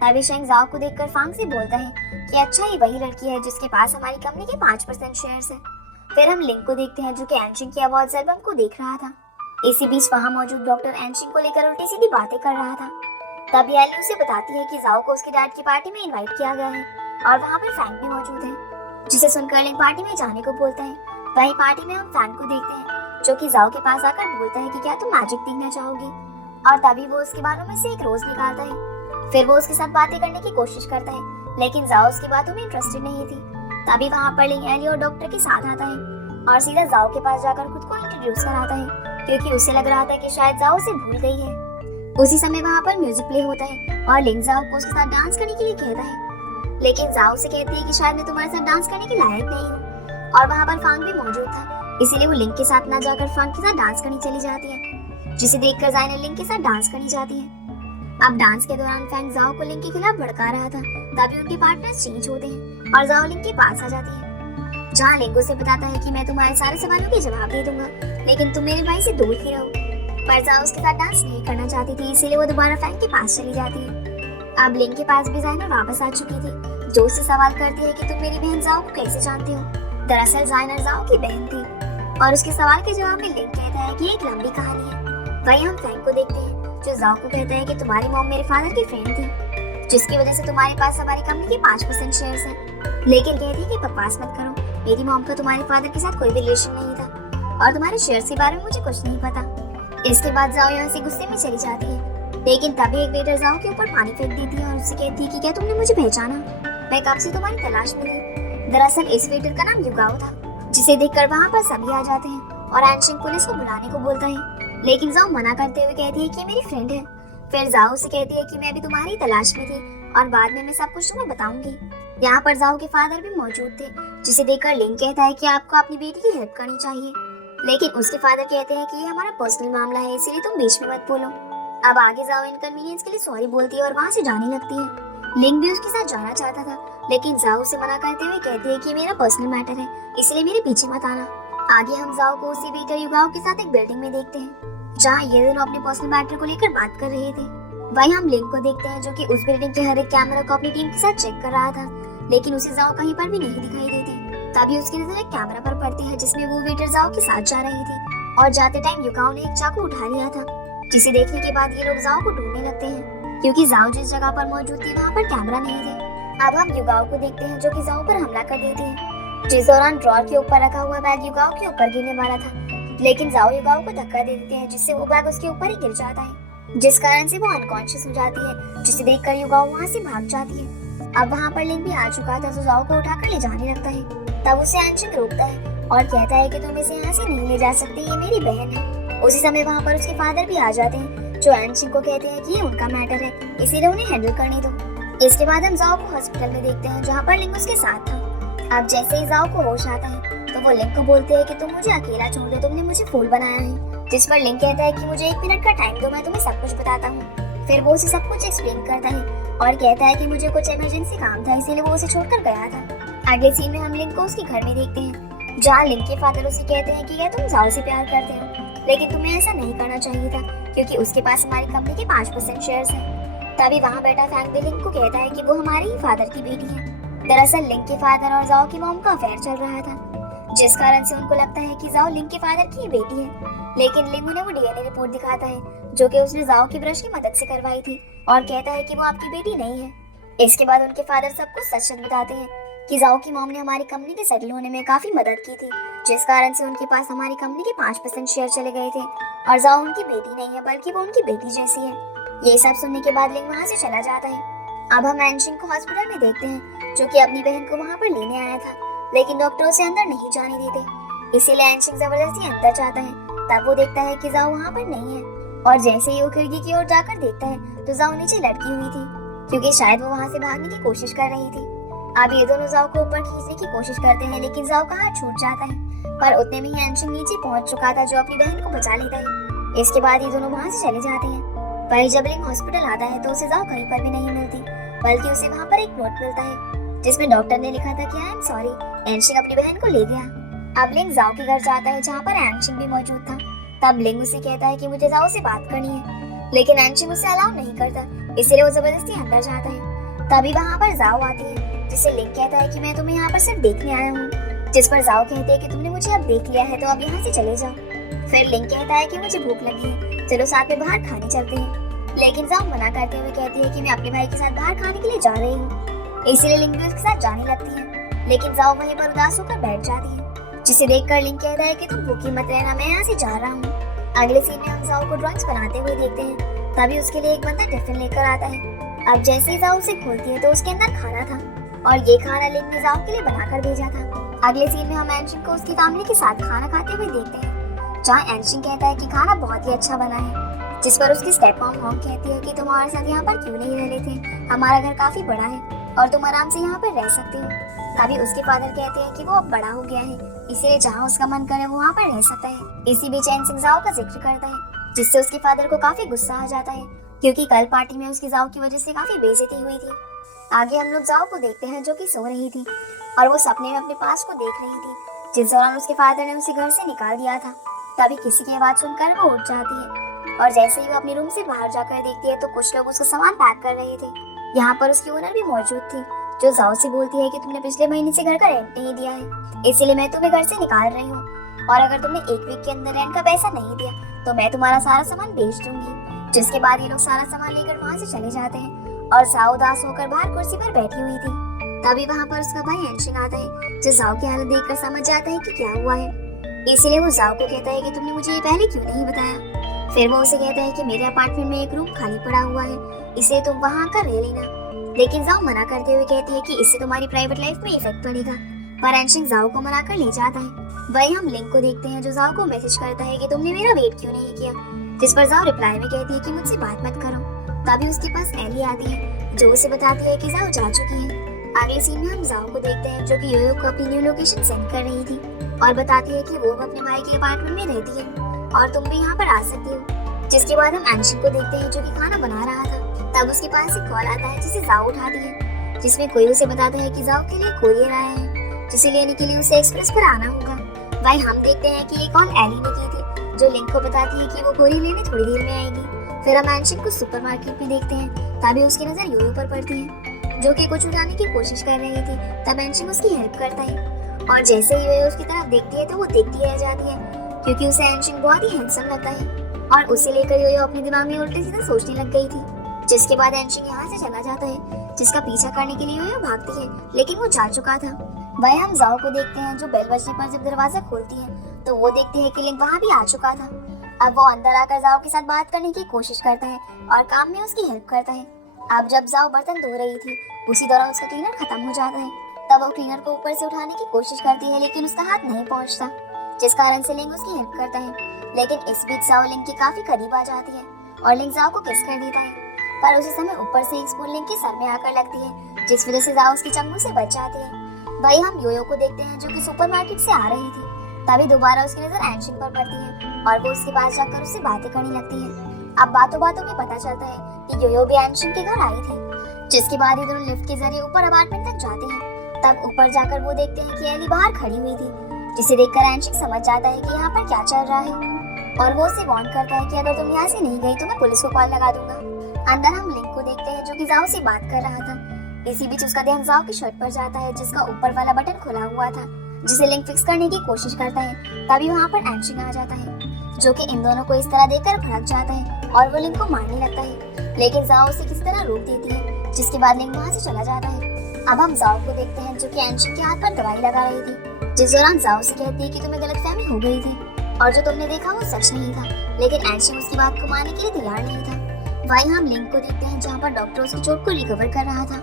तभी शेंग जाओ को देखकर फांग से बोलता है कि अच्छा ये वही लड़की है जिसके पास हमारी कंपनी के 5% शेयर्स है। फिर हम लिंग को देखते हैं जो कि एंशिन के अवार्ड्स एल्बम को देख रहा था। इसी बीच वहाँ मौजूद डॉक्टर एंशिन को लेकर उल्टी सीधी बातें कर रहा था। तभी एली उसे बताती है कि जाओ को उसके डैड की पार्टी में इनवाइट किया गया है और वहाँ पर फैंग भी मौजूद है। जिसे सुनकर लिंग पार्टी में जाने को बोलता है। वही पार्टी में हम फैंग को देखते हैं जो कि जाओ के पास आकर बोलता है कि क्या तुम मैजिक देखना चाहोगी, और तभी वो उसके बालों में से एक रोज निकालता है। फिर वो उसके साथ बातें करने की कोशिश करता है लेकिन जाओ उसकी बातों में इंटरेस्टेड नहीं थी। तभी वहाँ पर लिंग एली और डॉक्टर के साथ आता है और सीधा जाओ के पास जाकर खुद को इंट्रोड्यूस कराता है क्योंकि उसे लग रहा था कि शायद जाओ उसे भूल गई है। उसी समय वहाँ पर म्यूजिक प्ले होता है और लिंग जाओ को उसके साथ डांस करने के लिए कहता है, लेकिन जाओ से कहती है कि शायद मैं तुम्हारे साथ डांस करने के लायक नहीं हूँ। और वहाँ पर फांग भी मौजूद था इसीलिए वो लिंग के साथ ना जाकर फांग के साथ डांस करने चली जाती है। जिसे देखकर जायना लिंग के साथ डांस करने जाती है। अब डांस के दौरान फैंग जाओ को लिंग के खिलाफ भड़का रहा था। तभी उनके पार्टनर्स चेंज होते हैं और जाओ लिंग के पास आ जाती है जहाँ लिंग उसे बताता है कि मैं तुम्हारे सारे सवालों के जवाब दे दूंगा लेकिन तुम मेरे भाई से दूर ही रहो। पर जाओ उसके साथ डांस नहीं करना चाहती थी इसीलिए वो दोबारा फैंग के पास चली जाती है। अब लिंग के पास भी जायना वापस आ चुकी थी जो उससे सवाल करती है कि तुम मेरी बहन जाओ को कैसे जानते हो। दरअसल जायना जाओ की बहन थी और उसके सवाल के जवाब में लिंग कहता है कि एक लंबी कहानी है। वही हम फैंग को देखते हैं जो जाओ को कहता है कि तुम्हारी मॉम मेरे फादर की फ्रेंड थी जिसकी वजह से तुम्हारे पास हमारी कंपनी के 5% शेयर्स हैं। लेकिन कहती है कि बकवास मत करो, मेरी मॉम का तुम्हारे फादर के साथ कोई भी रिलेशन नहीं था और तुम्हारे शेयर्स के बारे में मुझे कुछ नहीं पता। इसके बाद जाओ यहाँ से गुस्से में चली जाती है लेकिन तभी एक वेटर जाओ के ऊपर पानी फेंक देती है और उससे कहती है कि क्या तुमने मुझे पहचाना, मैं कब से तुम्हारी तलाश में थी। दरअसल इस वेटर का नाम युगाओ था जिसे देखकर वहाँ पर सभी आ जाते हैं और एंशिन पुलिस को बुलाने को बोलता है लेकिन जाओ मना करते हुए कहती है कि मेरी फ्रेंड है। फिर जाओ से कहती है कि मैं भी तुम्हारी तलाश में थी और बाद में मैं सब कुछ तुम्हें बताऊंगी। यहाँ पर जाओ के फादर भी मौजूद थे जिसे देखकर लिंग कहता है कि आपको अपनी बेटी की हेल्प करनी चाहिए लेकिन उसके फादर कहते हैं कि ये हमारा पर्सनल मामला है इसीलिए तुम बीच में मत बोलो। अब आगे जाओ इनकन्वीनियंस के लिए सॉरी बोलती है और वहाँ से जाने लगती है। लिंग भी उसके साथ जाना चाहता था लेकिन जाओ उसे मना करते हुए कहती है कि मेरा पर्सनल मैटर है इसलिए मेरे पीछे मत आना। आगे हम जाओ को उसी वेटर युगाओ के साथ एक बिल्डिंग में देखते हैं जहाँ ये दोनों अपने पर्सनल मैटर को लेकर बात कर रहे थे। वहीं हम लिंग को देखते हैं जो कि उस बिल्डिंग के हर एक कैमरा को अपनी टीम के साथ चेक कर रहा था लेकिन उसे जाओ कहीं पर भी नहीं दिखाई देती। तभी उसकी नजर एक कैमरा पर पड़ती है जिसमें वो वेटर जाओ के साथ जा रही थी और जाते टाइम युगाओ ने एक चाकू उठा लिया था जिसे देखने के बाद ये लोग जाओ को ढूंढने लगते हैं क्योंकि जाओ जिस जगह पर मौजूद थी वहाँ पर कैमरा नहीं थे। अब हम युगाओ को देखते हैं जो कि जाओ पर हमला कर देती है। जिस दौरान ड्रॉर के ऊपर रखा हुआ बैग युगाओ के ऊपर गिरने वाला था लेकिन जाओ युगाओ को धक्का दे देते हैं जिससे वो बैग उसके ऊपर ही गिर जाता है जिस कारण से वो अनकॉन्शियस हो जाती है जिसे देखकर युगाओ वहाँ से भाग जाती है। अब वहाँ पर लिंग भी आ चुका था तो जाओ को उठाकर ले जाने लगता है। तब उसे एंशिन रोकता है और कहता है कि तुम इसे यहाँ से नहीं ले जा सकती, ये मेरी बहन है। उसी समय वहाँ पर उसके फादर भी आ जाते हैं जो एंशिन को कहते हैं कि ये उनका मैटर है इसीलिए उन्हें हैंडल करने दो। इसके बाद हम जाओ को हॉस्पिटल में देखते हैं जहाँ पर लिंग उसके साथ था। अब जैसे ही जाओ को होश आता है तो वो लिंग को बोलते हैं कि तुम मुझे अकेला छोड़ दो, तुमने मुझे फूल बनाया है। जिस पर लिंग कहता है कि मुझे 1 मिनट का टाइम दो, मैं तुम्हें सब कुछ बताता हूँ। फिर वो उसे सब कुछ एक्सप्लेन करता है और कहता है कि मुझे कुछ इमरजेंसी काम था इसीलिए वो उसे छोड़कर गया था। अगले सीन में हम लिंग को उसके घर में देखते हैं जहाँ लिंग के फादर उसे कहते हैं कि क्या तुम जाओ से प्यार करते हो लेकिन तुम्हें ऐसा नहीं करना चाहिए था क्योंकि उसके पास हमारी कंपनी के 5% शेयर्स हैं। तभी वहाँ बैठा फैंग भी लिंग को कहता है कि वो हमारे ही फादर की बेटी है। दरअसल लिंग के फादर और जाओ की मॉम का अफेयर चल रहा था जिस कारण से उनको लगता है कि जाओ लिंग के फादर की ही बेटी है। लेकिन लिंग उन्हें वो डीएनए रिपोर्ट दिखाता है जो कि उसने जाओ की ब्रश की मदद से करवाई थी और कहता है कि वो आपकी बेटी नहीं है। इसके बाद उनके फादर सबको सच सच बताते हैं कि जाओ की मॉम ने हमारी कंपनी के सेटल होने में काफी मदद की थी, जिस कारण से उनके पास हमारी कंपनी के 5% शेयर चले गए थे और जाओ उनकी बेटी नहीं है बल्कि वो उनकी बेटी जैसी है। ये सब सुनने के बाद लिंग वहाँ से चला जाता है। अब हम एनशिंग को हॉस्पिटल में देखते हैं जो कि अपनी बहन को वहाँ पर लेने आया था, लेकिन डॉक्टर उसे अंदर नहीं जाने देते। इसीलिए एनशिंग जबरदस्ती अंदर जाता है। तब वो देखता है कि जाओ वहाँ पर नहीं है और जैसे ही वो खिड़की की ओर जाकर देखता है तो जाओ नीचे लटकी हुई थी, क्योंकि शायद वो वहाँ से भागने की कोशिश कर रही थी। अब ये दोनों जाओ को ऊपर खींचने की कोशिश करते हैं, लेकिन जाओ का हाथ छूट जाता है। पर उतने में ही एनशिंग नीचे पहुंच चुका था जो अपनी बहन को बचा लेता है। इसके बाद ये दोनों वहाँ से चले जाते हैं। पर जब लिंग हॉस्पिटल आता है तो उसे जाओ कहीं पर भी नहीं मिलती, बल्कि उसे वहाँ पर एक नोट मिलता है जिसमें डॉक्टर ने लिखा था कि आई एम सॉरी, एनशिंग अपनी बहन को ले गया। अब लिंग जाओ के घर जाता है जहाँ पर एनशिंग भी मौजूद था। तब लिंग उसे कहता है कि मुझे जाओ से बात करनी है, लेकिन एनशिंग उसे अलाउ नहीं करता, इसलिए वो जबरदस्ती अंदर जाता है। तभी वहाँ पर जाओ आती है जिसे लिंग कहता है कि मैं तुम्हें यहाँ पर सिर्फ देखने आया हूँ, जिस पर जाओ कहते हैं कि तुमने मुझे अब देख लिया है तो अब यहाँ से चले जाओ। फिर लिंग कहता है कि मुझे भूख लगी है, चलो साथ में बाहर खाने चलते हैं। लेकिन जाओ मना करते हुए कहती है कि मैं अपने भाई के साथ बाहर खाने के लिए जा रही हूँ, इसीलिए लिंग भी उसके साथ जाने लगती है। लेकिन जाओ वहीं पर उदास होकर बैठ जाती है, जिसे देखकर लिंग कहता है कि तुम भूखी मत रहना, मैं यहाँ से जा रहा हूँ। अगले सीन में हम जाओ को ड्राइंग्स बनाते हुए देखते हैं। तभी उसके लिए एक बंदा टिफिन लेकर आता है। अब जैसे ही जाओ उसे खोलती है तो उसके अंदर खाना था और ये खाना लिंग ने जाओ के लिए बनाकर भेजा था। अगले सीन में हम एनशिंग को उसकी फैमिली के साथ खाना खाते हुए देखते हैं, जहाँ एनशिंग कहता है कि खाना बहुत ही अच्छा बना है, जिस पर उसकी स्टेप मॉम कहती है कि तुम हमारे साथ यहाँ पर क्यों नहीं रह रहे थे, हमारा घर काफी बड़ा है और तुम आराम से यहाँ पर रह सकते हो। तभी उसके फादर कहते हैं कि वो अब बड़ा हो गया है, इसीलिए जहाँ उसका मन करे वो वहाँ पर रह सकता है। इसी बीच एनशिंग जाओ का जिक्र करता है, जिससे उसके फादर को काफी गुस्सा आ जाता है, क्योंकि कल पार्टी में उसकी जाओ की वजह से काफी बेइज्जती हुई थी। आगे हम लोग जाओ को देखते हैं जो कि सो रही थी और वो सपने में अपने पास को देख रही थी, जिस दौरान उसके फादर ने उसे घर से निकाल दिया था। तभी किसी की आवाज सुनकर वो उठ जाती है और जैसे ही वो अपने रूम से बाहर जाकर देखती है तो कुछ लोग उसका सामान पैक कर रहे थे। यहाँ पर उसकी ओनर भी मौजूद थी, जो जाओ से बोलती है कि तुमने पिछले महीने से घर का रेंट नहीं दिया है, इसीलिए मैं तुम्हें घर से निकाल रही हूँ और अगर तुमने एक वीक के अंदर रेंट का पैसा नहीं दिया तो मैं तुम्हारा सारा सामान बेच दूंगी। जिसके बाद ये लोग सारा सामान लेकर वहाँ से चले जाते हैं और जाओ उदास होकर बाहर कुर्सी पर बैठी हुई थी। तभी वहाँ पर उसका भाई एनशिंग आता है, जो जाओ की हालत देखकर समझ जाता है कि क्या हुआ है। इसीलिए वो जाओ को कहता है कि तुमने मुझे ये पहले क्यों नहीं बताया। फिर वो उसे कहता है कि मेरे अपार्टमेंट में एक रूम खाली पड़ा हुआ है, इसलिए तुम वहाँ आकर रह लेना। लेकिन जाओ मना करते हुए कहती है कि इससे तुम्हारी प्राइवेट लाइफ में इफेक्ट पड़ेगा, पर एनशिंग जाओ को मना कर ले जाता है। वही हम लिंक को देखते हैं जो जाओ को मैसेज करता है कि तुमने मेरा वेट क्यों नहीं किया, जिस पर जाओ रिप्लाई में कहती है कि मुझसे बात मत करो। तभी उसके पास एली आती है जो उसे बताती है कि जाओ जा चुकी है। अगले सीन में हम जाओ को देखते हैं जो कि योयो को अपनी न्यू लोकेशन सेंड कर रही थी और बताती है कि वो अपने भाई के अपार्टमेंट में रहती है और तुम भी यहाँ पर आ सकती हो। जिसके बाद हम एनशिंग को देखते हैं जो कि खाना बना रहा था। तब उसके पास एक कॉल आता है जिसे जाओ उठाती है, जिसमें कोई उसे बताता है कि जाओ के लिए कोरियर आया है, जिसे लेने के लिए उसे एक्सप्रेस पर आना होगा। वही हम देखते हैं कि ये कॉल एली ने की थी, जो लिंक को बताती है कि वो कोरियर लेने थोड़ी देर में आएगी। फिर हम एनशिंग को सुपरमार्केट में देखते हैं। तभी उसकी नजर योयो पर पड़ती है जो कि कुछ उठाने की कोशिश कर रही थी। तब एनशिंग उसकी हेल्प करता है और जैसे ही योयो उसकी तरफ देखती है तो वो देखती रह जाती है, क्योंकि उसे एनशिंग बहुत ही हैंडसम लगता है और उसे लेकर योयो अपने दिमाग में उल्टे सीधे सोचने लग गई थी। जिसके बाद एनशिंग यहाँ से चला जाता है, जिसका पीछा करने के लिए योयो भागती है, लेकिन वो जा चुका था। वही हम जाओ को देखते हैं जो बेल बजने पर जब दरवाजा खोलती है तो वो देखती है कि लिंक वहाँ भी आ चुका था। अब वो अंदर आकर जाओ के साथ बात करने की कोशिश करता है और काम में उसकी हेल्प करता है। अब जब जाओ बर्तन धो रही थी उसी दौरान उसका क्लीनर खत्म हो जाता है। तब वो क्लीनर को ऊपर से उठाने की कोशिश करती है, लेकिन उसका हाथ नहीं पहुंचता, जिस कारण से लिंक उसकी हेल्प करता है। लेकिन इस बीच जाओ लिंक के काफी करीब आ जाती है और लिंक जाओ को किस कर देता है, पर उसी समय ऊपर से एक स्पून लिंक के सर में आकर लगती है, जिस वजह से जाओ उसकी चंगुल से बच जाती है। वही हम योयो को देखते हैं जो कि सुपरमार्केट से आ रही थी। तभी दोबारा उसकी नजर एनशिंग पर पड़ती है और वो उसके पास जाकर उससे बातें करने लगती है। अब बातों बातों में पता चलता है कि योयो भी एनशिंग के घर आई थी। जिसके बाद ये दोनों लिफ्ट के जरिए ऊपर अपार्टमेंट तक जाते हैं। तब ऊपर जाकर वो देखते हैं कि एली बाहर खड़ी हुई थी, जिसे देखकर एनशिंग समझ जाता है कि यहाँ पर क्या चल रहा है और वो उसे वार्न करता है कि अगर तुम यहाँ से नहीं गई तो मैं पुलिस को कॉल लगा दूंगा। अंदर हम लिंक को देखते हैं जो कि जाओ से बात कर रहा था। इसी बीच उसका ध्यान जाओ की शर्ट पर जाता है, जिसका ऊपर वाला बटन खुला हुआ था। जिसे लिंक फिक्स करने की कोशिश करता है। तभी वहाँ पर एंशिंग आ जाता है, जो कि इन दोनों को इस तरह देखकर भड़क जाता है और वो लिंक को मारने लगता है, लेकिन जाओ उसे किसी तरह रोक देती है, जिसके बाद लिंक वहाँ से चला जाता है। अब हम जाओ को देखते हैं, जो कि एंशिंग के हाथ पर दवाई लगा रही थी, जिस दौरान जाओ से कहती है कि तुम्हें गलतफहमी हो गई थी और जो तुमने देखा वो सच नहीं था, लेकिन एंशिंग उसकी बात को मानने के लिए तैयार नहीं था। वहीं हम लिंक को देखते हैं, जहाँ पर डॉक्टर उसकी चोट को रिकवर कर रहा था।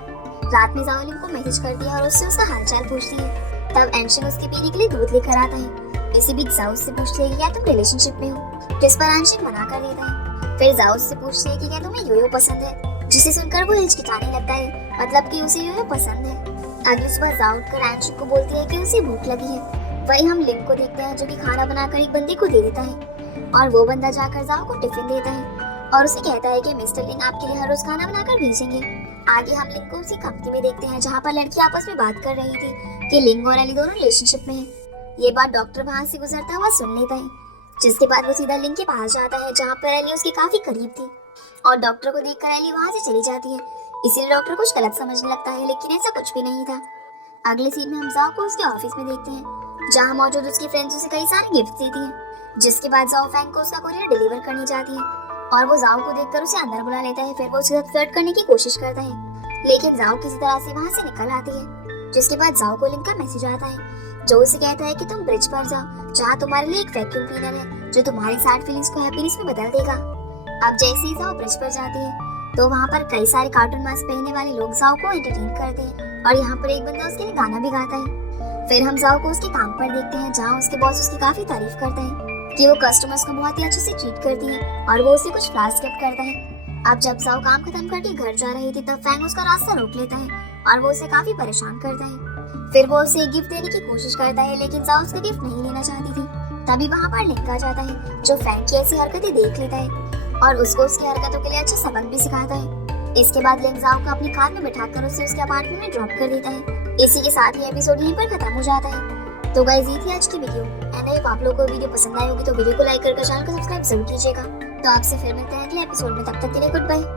रात में जाओ लिंक को मैसेज करती है और उससे उसका हालचाल पूछती है। तब एंशिंग उसके पीने के लिए दूध लेकर आता है। इसी बीच जाओ उससे पूछती है कि क्या तुम रिलेशनशिप में हो, जिस पर एंशिंग मना कर देता है। फिर जाओ उससे पूछती है कि क्या तुम्हें योयो पसंद है, जिसे सुनकर वो हिचकिचाने लगता है, मतलब कि उसे योयो पसंद है। अगली सुबह जाओ उठकर एंशिंग को बोलती है कि उसे भूख लगी है। वहीं हम लिंक को देखते हैं, जो कि खाना बनाकर एक बंदे को दे देता है और वो बंदा जाकर जाओ को टिफिन देता है और उसे कहता है कि मिस्टर लिंक आपके लिए हर रोज खाना बनाकर भेजेंगे। आगे हम लिंक को उसी कंपनी में देखते हैं, जहाँ पर लड़की आपस में बात कर रही थी कि लिंक और एली दोनों रिलेशनशिप में हैं। ये बात डॉक्टर वहाँ से गुजरता हुआ सुन लेता है, जिसके बाद वो सीधा लिंक के पास जाता है, जहाँ पर एली उसके काफी करीब थी और डॉक्टर को देखकर एली वहाँ से चली जाती है। इसीलिए डॉक्टर कुछ गलत समझने लगता है, लेकिन ऐसा कुछ भी नहीं था। अगले सीन में हम जाओ को उसके ऑफिस में देखते हैं, जहाँ मौजूद उसकी फ्रेंड्स उसे कई सारे गिफ्ट देती हैं, जिसके बाद जाओ फैंग को उसका कोरियर डिलीवर करनी चाहती है और वो जाओ को देखकर उसे अंदर बुला लेता है। फिर वो उसके साथ फ्लर्ट करने की कोशिश करता है, लेकिन जाओ किसी तरह से वहाँ से निकल आती है, जिसके बाद जाओ को लिंक का मैसेज आता है, जो उसे कहता है कि तुम ब्रिज पर जाओ, जहाँ तुम्हारे लिए एक वैक्यूम क्लीनर है, जो तुम्हारी सैड फीलिंग्स को हैप्पीनेस में बदल देगा। अब जैसे ही जाओ ब्रिज पर जाती है, तो वहाँ पर कई सारे कार्टून मास्क पहनने वाले लोग जाओ को एंटरटेन करते हैं और यहाँ पर एक बंदा उसके लिए गाना भी गाता है। फिर हम जाओ को उसके काम पर देखते हैं, जहाँ उसके बॉस उसकी काफी तारीफ करता है कि वो कस्टमर्स को बहुत ही अच्छे से ट्रीट करती है और वो उसे कुछ फ्लावर्स गिफ्ट करता है। अब जब जाओ काम खत्म करके घर जा रही थी, तब फैंग उसका रास्ता रोक लेता है और वो उसे काफी परेशान करता है। फिर वो उसे एक गिफ्ट देने की कोशिश करता है, लेकिन जाओ उसका गिफ्ट नहीं लेना चाहती थी। तभी वहाँ पर लिंक आ जाता है, जो फैंग की ऐसी हरकतें देख लेता है और उसको उसकी हरकतों के लिए अच्छा सबक भी सिखाता है। इसके बाद लिंक जाओ को अपनी कार में बिठाकर उसे उसके अपार्टमेंट में ड्रॉप कर देता है। इसी के साथ ये एपिसोड यहीं पर खत्म हो जाता है। तो गाइस ये थी आज की वीडियो, एंड अगर आप लोगों को वीडियो पसंद आई होगी तो वीडियो को लाइक करके चैनल को सब्सक्राइब जरूर कीजिएगा। तो आपसे फिर मिलते हैं अगले एपिसोड में, तब तक के लिए गुड बाय।